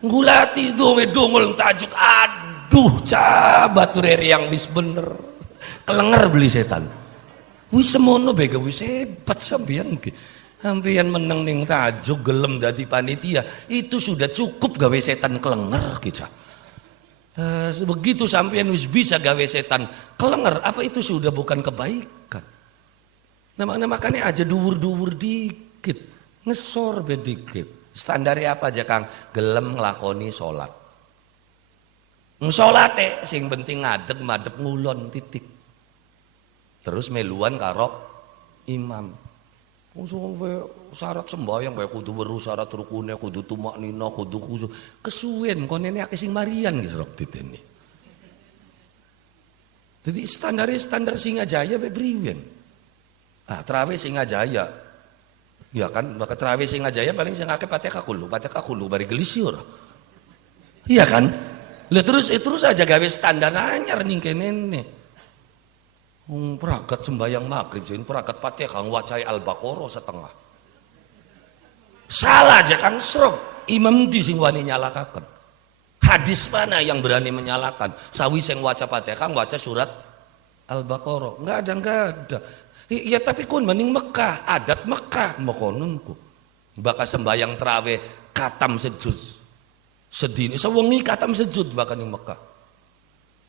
Ngulati donge dongol tajuk. Aduh, cabatureri yang wis bener. Kelenger beli setan. Wis semono bega wis hebat sampeyan ki. Sampeyan meneng ning tajuk gelem dadi panitia, itu sudah cukup gawe setan kelenger ki. Begitu sampeyan wis bisa gawe setan kelenger, apa itu sudah bukan kebaikan? Nah, makanya aja dhuwur-dhuwur dikit, ngesor be dikit. Standarnya apa aja Kang? Gelem nglakoni salat. Salate sing penting ngadeg madhep ngulon titik. Terus meluan karo imam. Syarat sembahyang bae kudu weruh syarat rukune, kudu tumaknina, kudu khusyuk. Kesuwen konene akeh sing marian gitu rok ditene. Jadi standar Singajaya bae briwen. Ah, trawe Singajaya. Ya kan, maka trawe Singajaya paling sing akeh Fatihah kulo bari gelisi ora. Iya kan? Lah terus aja gawe standar anyar ning kene. Peragat sembahyang maghrib jadi peragat Fatihah ngwacai Al-Baqarah setengah. Salah aja kan srok. Imam di sing wani nyalakaken. Hadis mana yang berani menyalakan? Sawi sing waca Fatihah waca surat Al-Baqarah. Enggak ada. Ya tapi kun mending Mekah, adat Mekah makononku. Bakal sembahyang traweh katam sejud. Sedini sewengi katam sejud bakal ning Mekah.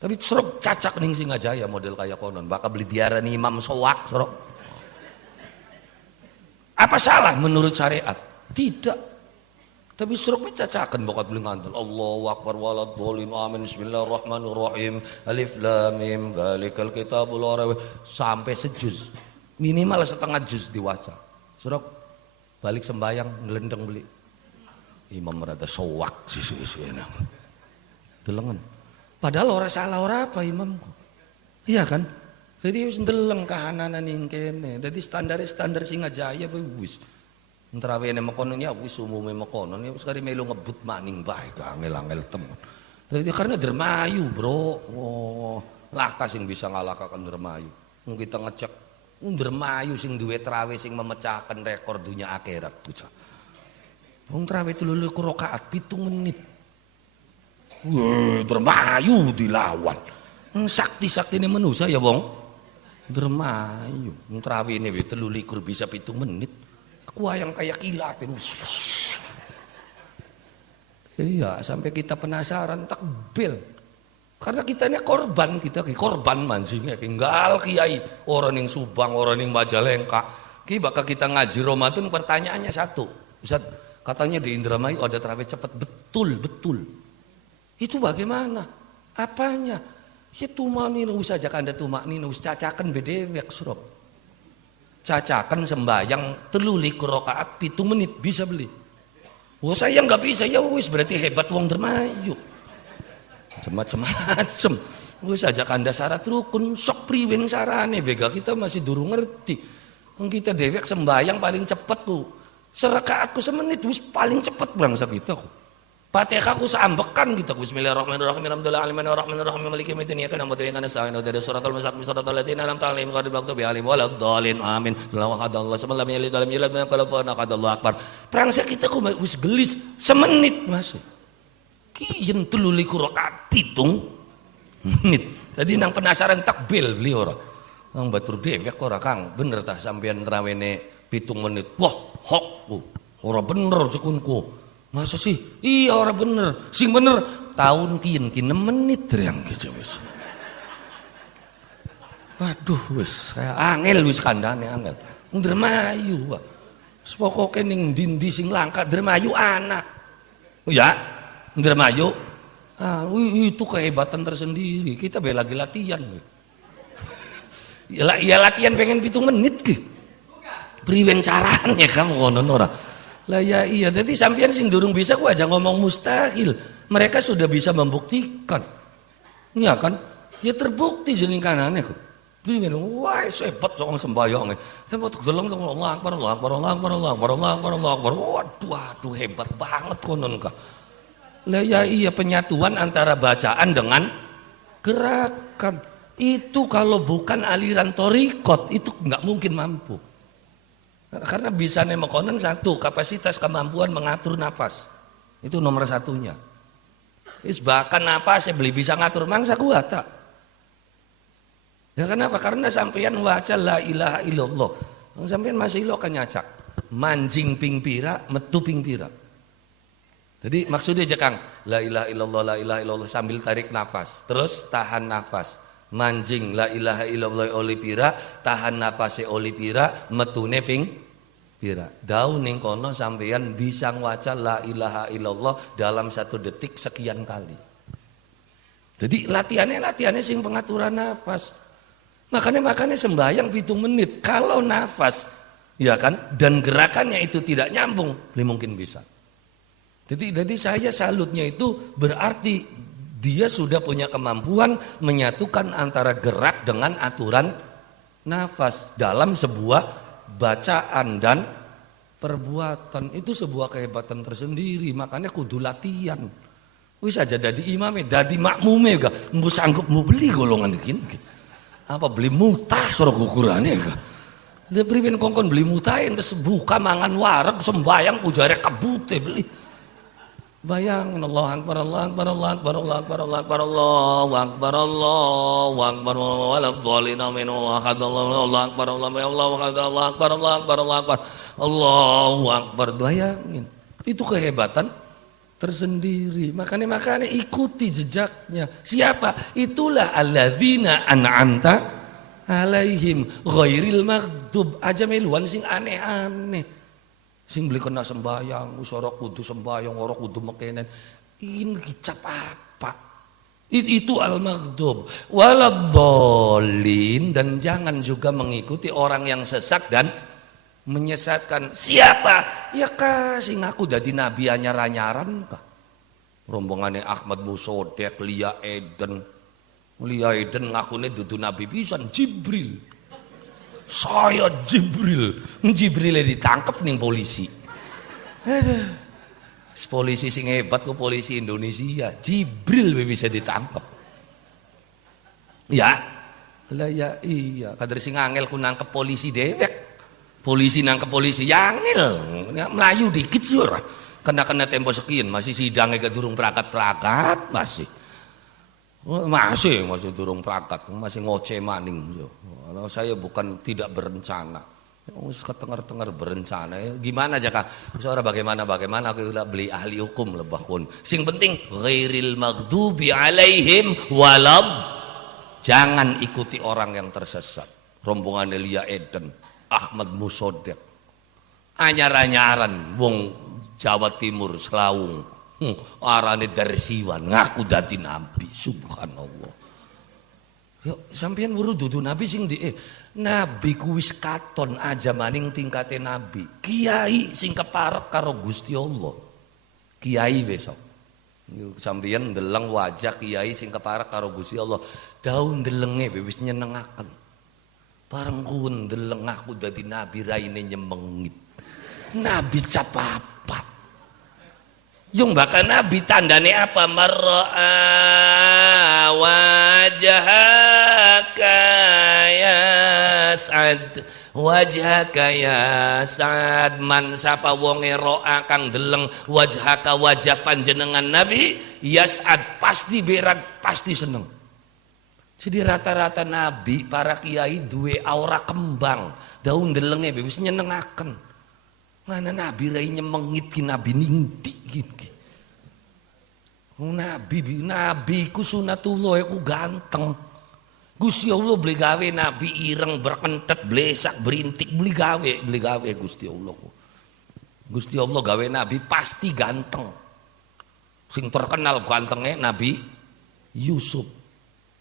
Tapi serok cacak ning Singajaya model kayak konon, bakal beli diarani imam soak serok. Apa salah menurut syariat? Tidak. Tapi serok cacakan bakat beli ngantel. Allahu akbar waladhdallin amin bismillahirrahmanirrahim. Alif lam mim dzalikal kitabul la raiba sampai sejuz. Minimal setengah juz diwaca. Serok balik sembayang ngelendeng beli. Imam rada soak sisi-sisi enak. Delengen. Padahal orang salah orang apa imamku. Iya kan? Jadi wis ndeleng kahananan ning kene. Dadi standar Singajaya wis. Entrawene mekono ya wis umume mekono ya wis kari melu ngebut maning bae angel-angel temen. Jadi karena dermayu, Bro. Oh, laka sing bisa ngalahkan dermayu. Wong kita ngecek dermayu sing duwe trawe sing memecahkan rekor dunia akhirat bocah. Wong trawe 3 rakaat 7 menit. Dermayu dilawan. Sakti-saktine manusia ya wong. Dermayu. Trawe ini 23 bisa 7 menit. Kuayang kayak kilat. Iya, sampai kita penasaran takbel. Karena kita ini korban mancingnya. Tinggal kiai orang yang Subang, orang yang Majalengka. Bakal kita ngaji Ramadan pertanyaannya satu. Ustaz, katanya di Indramayu ada trawe cepat. Betul. Itu bagaimana? Apanya? Ya tumaknina wis aja Anda tumaknina wis cacaken bedewek surop. Cacaken sembayang 3 rakaat 7 menit bisa beli. Oh saya nggak bisa ya wis berarti hebat wong dermayu. Macam-macam. Wis aja Anda syarat rukun sok priwen sarane bega kita masih durung ngerti. Wong kita dewek sembayang paling cepet ku. Serakaatku semenit wis paling cepet bangsa kita ku. Fatihah ku seambekan gitu. Bismillahirrahmanirrahim. Alhamdulillahirrahmanirrahim. Maliki yaumiddin. Iyyaka na'budu wa iyyaka nasta'in. Ihdinas siratal mustaqim. Siratal ladzina an'amta 'alaihim ghairil maghdubi 'alaihim waladdallin. Amin. Allahu samad lam yalid wa lam yulad wa lam yakul lahu kufuwan ahad. Allahu akbar. Prangsek kita ku wis gelis semenit masih. Kiyen 3 rakaat 7 menit. Tadi nang penasaran takbil beli ora. Kang batur dhewek ora Kang, bener tah sampeyan rawene 7 menit. Wah, hok. Ora bener cekunku. Masa sih? Iya ora bener. Sing bener tahun kiyen ki 6 menit yang gitu wis. Waduh wis, saya angel wis kandhane angel. Ndramayu Pak. Pokoke ning ndi sing langka Ndramayu anak. Ya, Ndramayu. Ah, itu kehebatan tersendiri. Kita lagi latihan. Ya latihan pengen 7 menit ki. Priwen carane kamu ngono ora. Lah ya iya, jadi sampean sing durung bisa ku aja ngomong mustahil. Mereka sudah bisa membuktikan. Iya kan? Ya terbukti jeneng kanane kok. Priwen wah hebat sok sembayang. Sampe deleng Allah Akbar Allah Akbar Allah Akbar Allah Akbar Allah Akbar Allah Akbar. Waduh hebat banget konon ka. Lah ya iya penyatuan antara bacaan dengan gerakan. Itu kalau bukan aliran torikot itu nggak mungkin mampu. Karena bisa nemekonen satu kapasitas kemampuan mengatur nafas itu nomor satunya. Bahkan nafas saya beli bisa ngatur mangsa kuat tak. Ya kenapa? Karena sampeyan waca la ilaha illallah. Sampeyan masih lo kan nyacak manjing ping pira metu ping pira. Jadi maksudnya aja Kang la ilaha illallah sambil tarik nafas terus tahan nafas. Manjing la ilaha illallah oli pira tahan nafase oli pira metune ping pira daun ning kono sampeyan bisa waca la ilaha illallah dalam 1 detik sekian kali. Jadi latihannya sing pengaturan nafas. Makanya sembahyang 7 menit kalau nafas ya kan dan gerakannya itu tidak nyambung belum mungkin bisa. Jadi saya salutnya itu berarti dia sudah punya kemampuan menyatukan antara gerak dengan aturan nafas dalam sebuah bacaan dan perbuatan. Itu sebuah kehebatan tersendiri, makanya kudu latihan. Wis aja dadi imame, dadi makmume ga mbu sanggup mau beli golongan iki. Apa beli mutah soro ukurane ga. Lah priwen kongkon beli mutah entes buka mangan wareg sembayang pujare kebute beli. Bayangin Allah Akbar Allah Akbar Allah Akbar Allah Akbar Allah Akbar Allahu Akbar Allahu Akbar wala dhalina min Allah Akbar Allah Akbar Allah Akbar Allah Akbar Allahu Akbar. Bayangin itu kehebatan tersendiri. Makanya ikuti jejaknya. Siapa? Itulah alladzina an'amta alaihim ghairil maghdub. Aja meluan sing aneh-aneh. Sing beli kena sembayang, usara kudu sembayang, ora kudu mekenen. Ini kicap apa? Itu al-maghdub. Waladhdallin, dan jangan juga mengikuti orang yang sesat dan menyesatkan. Siapa? Ya kasih ngaku jadi nabi anyar-anyaran kah? Rombongannya Ahmad Musodek, Lia Eden ngakune dudu nabi pisan Jibril. Saya Jibril ditangkap nih polisi. Aduh. Polisi sing hebat ku polisi Indonesia. Jibril bisa ditangkap. Ya. Lah ya iya, kader sing angel ku nangkep polisi dewek. Polisi nangkep polisi yangil. Melayu dikit sih ora. Kena tempo sekian masih sidangnya ke durung perakat masih. Masih durung perakat, masih ngoceh maning. Saya bukan tidak berencana. Ketengar-tengar berencana. Gimana aja Kak? Seorang bagaimana aku beli ahli hukum lebah pun. Sing penting ghairil maghdubi alaihim walad. Jangan ikuti orang yang tersesat. Rombongan Lia Eden, Ahmad Musodek. Anyar-anyaran wong Jawa Timur Selawung. Arane Darsiwan ngaku dadi nabi, subhanallah. Yuk sampeyan buru dudu nabi sing nabi ku wis katon aja maning tingkate nabi. Kiai sing keparek karo Gusti Allah. Kiai besok. Sampeyan ndeleng wajah kiai sing keparek karo Gusti Allah. Daun ndelenge wis nyenengaken. Bareng ku ndeleng aku dadi nabi raine nyemengit. Nabi capapa. Yung baka nabi tandane apa? Mar'a wajhaka ya Sa'ad, wajhaka ya Sa'ad. Man sapa wonge ro'a kang deleng wajhaka wajah panjenengan nabi ya Sa'ad, pasti berat, pasti seneng. Jadi rata-rata nabi, para kiai duwe aura kembang, daun delenge wis nyenengaken. Mana nabi rai nyemengit ki nabi ningti gini. Nabi ku sunatullah ku ganteng. Gusti Allah beli gawe nabi ireng berkentet blesak berintik beli gawe Gusti Allah. Gusti Allah gawe nabi pasti ganteng. Sing terkenal gantengnya Nabi Yusuf.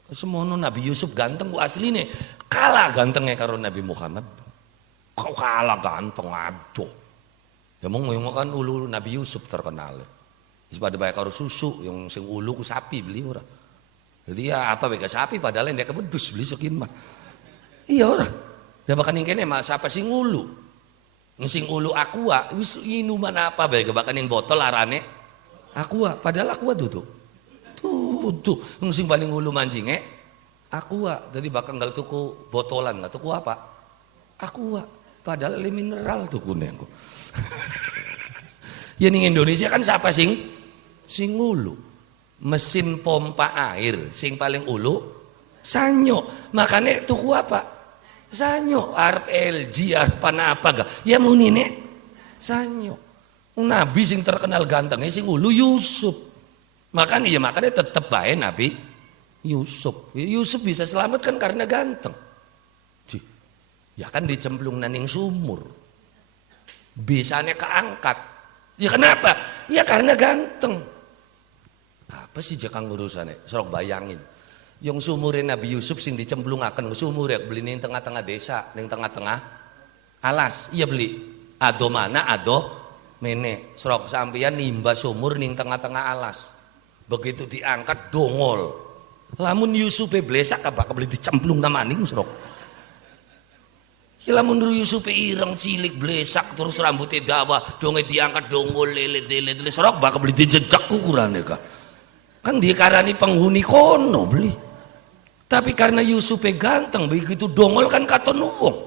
Semono Nabi Yusuf ganteng ku asline kalah gantengnya karo Nabi Muhammad. Kau kalah ganteng aduh. Ya mau kan ulu Nabi Yusuf terkenal. Wis pada bae karo susu yang sing ulu ku sapi beli ora. Jadi ya apa bega sapi padahal ndek kebedus beli sekin mah. Iya ora. Ya bahkan ning kene mah siapa sing ulu. Sing ulu aqua wis minuman apa bae bahkan ning botol arane aqua padahal aqua tuh. Tuh, sing paling ulu mancingnya aqua. Jadi bakal nggak tuku botolan, nggak tuku apa? Aqua. Padahal mineral tuku nih aku. Ya ning Indonesia kan siapa sing ulu? Mesin pompa air sing paling ulu Sanyo. Makanya tuku apa? Sanyo. Arep LG apa gak? Ya muni nek Sanyo. Nabi sing terkenal gantengnya sing ulu Yusuf. Makanya tetap baik Nabi Yusuf. Yusuf bisa selamat kan karena ganteng. Ya kan dicemplung naning sumur. Bisanya keangkat. Ya kenapa? Ya karena ganteng. Apa sih jakang urusannya? Serok bayangin. Yang sumurin Nabi Yusuf sing dicemplungaken sumur ya beli ning tengah-tengah desa, ning tengah-tengah alas. Iya beli. Ado mana ado mene. Serok sampeyan nimba sumur ning tengah-tengah alas. Begitu diangkat dongol. Lamun Yusufe blesak apa beli dicemplung namaning serok. Ya lamun Yusufe ireng cilik blesak terus rambutnya dawa, donge diangkat dongol lele serok bakal beli dijejak ukurane ka. Kan dikarani penghuni kono beli. Tapi karena Yusufe ganteng begitu dongol kan katon wong.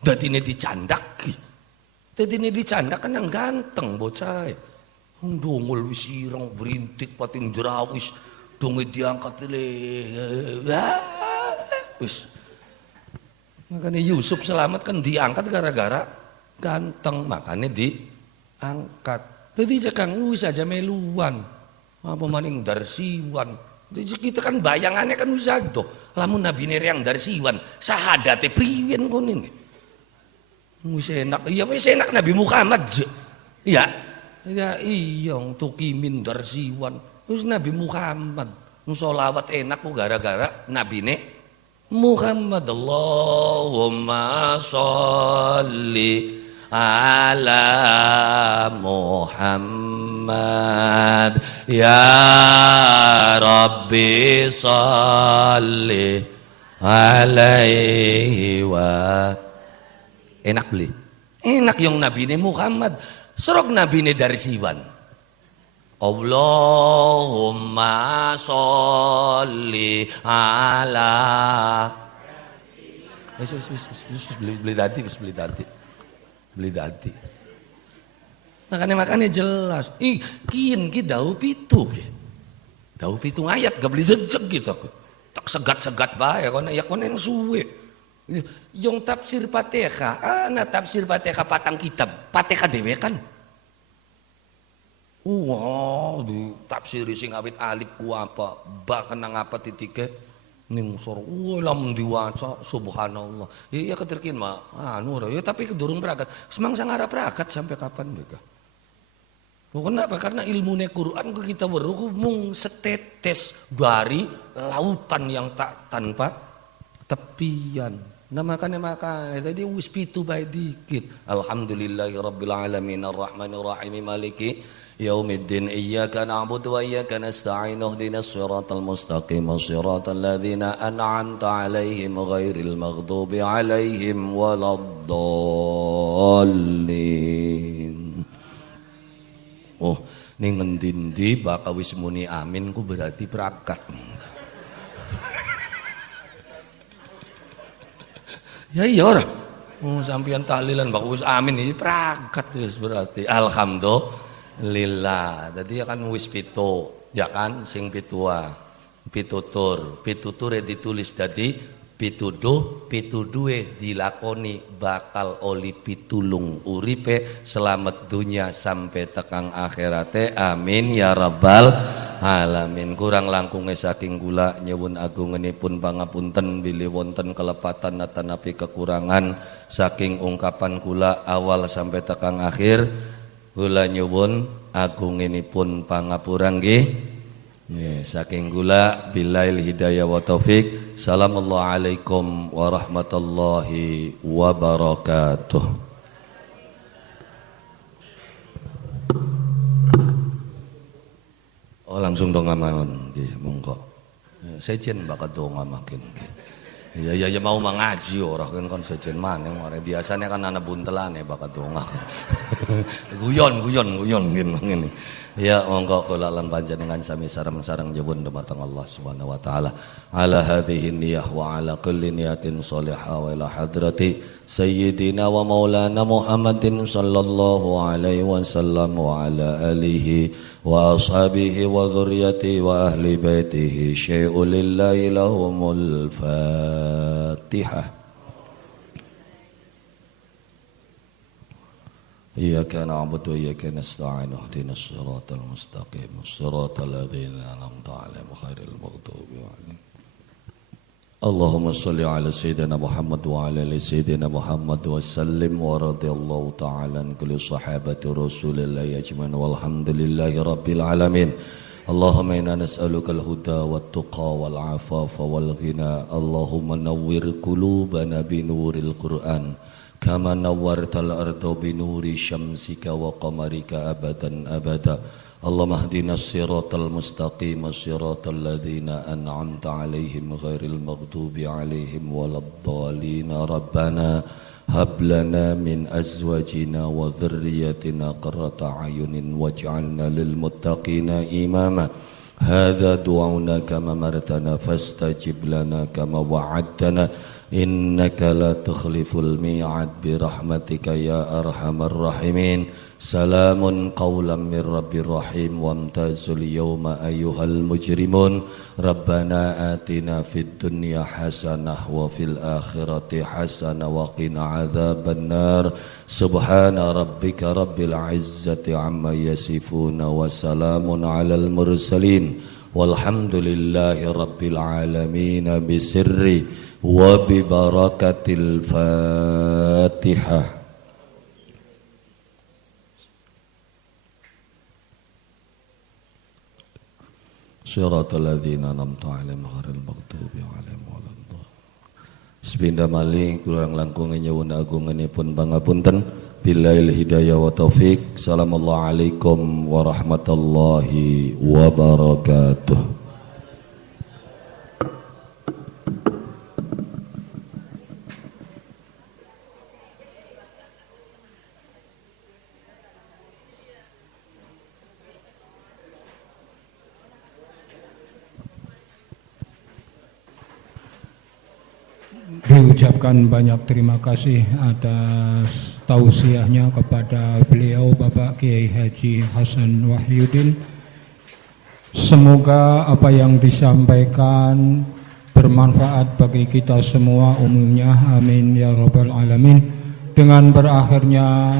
Dadine dicandaki. Dadine dicandak kan yang ganteng bocah. Dongol wis ireng berintik pating jerawis donge diangkat wis. Makanya Yusuf selamat kan diangkat gara-gara ganteng, makanya diangkat. Jadi cekang wis aja meluan. Apa maning darsiwan. Jadi kita kan bayangannya kan wis ado. Lamun Nabi yang darsiwan, sahadate priwen kon ini. Wis enak, iya wis enak Nabi Muhammad. Ya. Ya iyong tukimin darsiwan. Terus Nabi Muhammad sholawat enak ku gara-gara Nabi Muhammad. Allahumma sholli ala Muhammad ya Rabbi sholli alaihi wa. Enak beli. Enak yang Nabi Muhammad. Serok Nabi ini dari siwan. Allahumma sholli ala. Wis beli tadi. Makanya jelas. Kian ki dau pitu ayat gak beli jejeg gitu. Tak segat bae kono ya kono yang suwe. Yang tafsir Fatihah, tafsir Fatihah patang kitab, Fatihah dhewe kan. Wow, di tafsir sing awit alif ku apa, ba kenang apa titike ning sor. Lamun diwaca subhanallah. Ya keterkin mah ya tapi kedurung berangkat. Semangsa ngarep berangkat sampai kapan mereka? Kenapa? Karena ilmune Quran kita weruh mung setetes dari lautan yang tak tanpa tepian. Nah makanya tadi wis pitu bae dikit. Alhamdulillahirabbil alamin arrahmanir rahim maliki yaumiddin iyyaka na'budu wa iyyaka nasta'in ihdinas siratal mustaqim siratal ladzina an'amta 'alaihim ghairil maghdubi 'alaihim waladdallin. Oh, ning ngendi-endi bakal wis muni amin ku berarti berangkat. Ya iya ora. Sampeyan tahlilan bak wis amin iki prakat wis berarti alhamdulillah. Dadi ya kan wis pitu, ya kan sing pitua. pituture ditulis dadi pituduhe dilakoni bakal oli pitulung uripe selamat dunia sampai tekang akhirate, amin ya rabbal alamin. Kurang langkunge saking kula nyuwun agungenipun pangapunten bilih wonten kelepatan atanapi kekurangan saking ungkapan kula awal sampai tekang akhir. Kula nyuwun agungenipun pangapura nggih. Saking gula billail hidayah wa taufik. Assalamualaikum warahmatullahi wabarakatuh. Oh langsung donga mawon nggih monggo. Sejen bakat donga makin nggih. Ya mau mengaji ora kan sejen maneh biasanya kan ana buntelane bakat donga. guyon ngene. Ya monggo kula lan panjenengan sami sareng-sareng nyuwun dumateng Allah Subhanahu wa taala ala hadhihi niyyah wa ala kulli niyatin shalihah wa ila hadrati sayyidina wa maulana Muhammadin sallallahu alaihi wasallam wa ala alihi wa ashabihi wa dzurriyyati wa ahli baitihi syai'ul lillahi lahumul Fatihah. إياك نعبد وإياك نستعين اهدنا الصراط المستقيم صراط الذين أنعمت عليهم غير المغضوب عليهم. اللهم صل على سيدنا محمد وعلى آل سيدنا محمد وسلم ورضي الله تعالى عن كل صحابة رسول الله أجمعين والحمد لله رب العالمين. اللهم إنا نسألك الهدى والتقى والعفاف والغنى. اللهم نور قلوبنا بنور القرآن كما نورت الأرض بنور شمسك وقمرك أبدا أبدا. اللهم اهدنا الصراط المستقيم صراط الذين أنعمت عليهم غير المغضوب عليهم ولا الضالين. ربنا هب لنا من أزواجنا وذريتنا قرة أعين واجعلنا للمتقين إماما. هذا دعاؤنا كما أمرتنا فاستجب لنا كما وعدتنا إنك لا تخلف الميعاد برحمتك يا أرحم الراحمين. سلام قولا من رب رحيم وامتازوا اليوم أيها المجرمون. ربنا آتنا في الدنيا حسنة وفي الآخرة حسنة وقنا عذاب النار. سبحان ربك رب العزة عما يصفون وسلام على المرسلين والحمد لله رب العالمين بسر وببركة الفاتحة. صراط الذين أنعمت عليهم غير المغضوب عليهم ولا الضالين. Sepindah malih kurang langkung nyuwun agungenipun pangapunten. Billail hidayah wa taufik. Assalamualaikum warahmatullahi wabarakatuh. Diucapkan banyak terima kasih atas tausiahnya kepada beliau Bapak Kiai Haji Hasan Wahyudin. Semoga apa yang disampaikan bermanfaat bagi kita semua umumnya, amin ya rabbal alamin. Dengan berakhirnya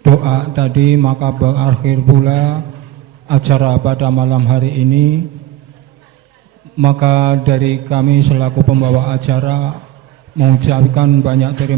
doa tadi maka berakhir pula acara pada malam hari ini. Maka dari kami selaku pembawa acara mengucapkan banyak terima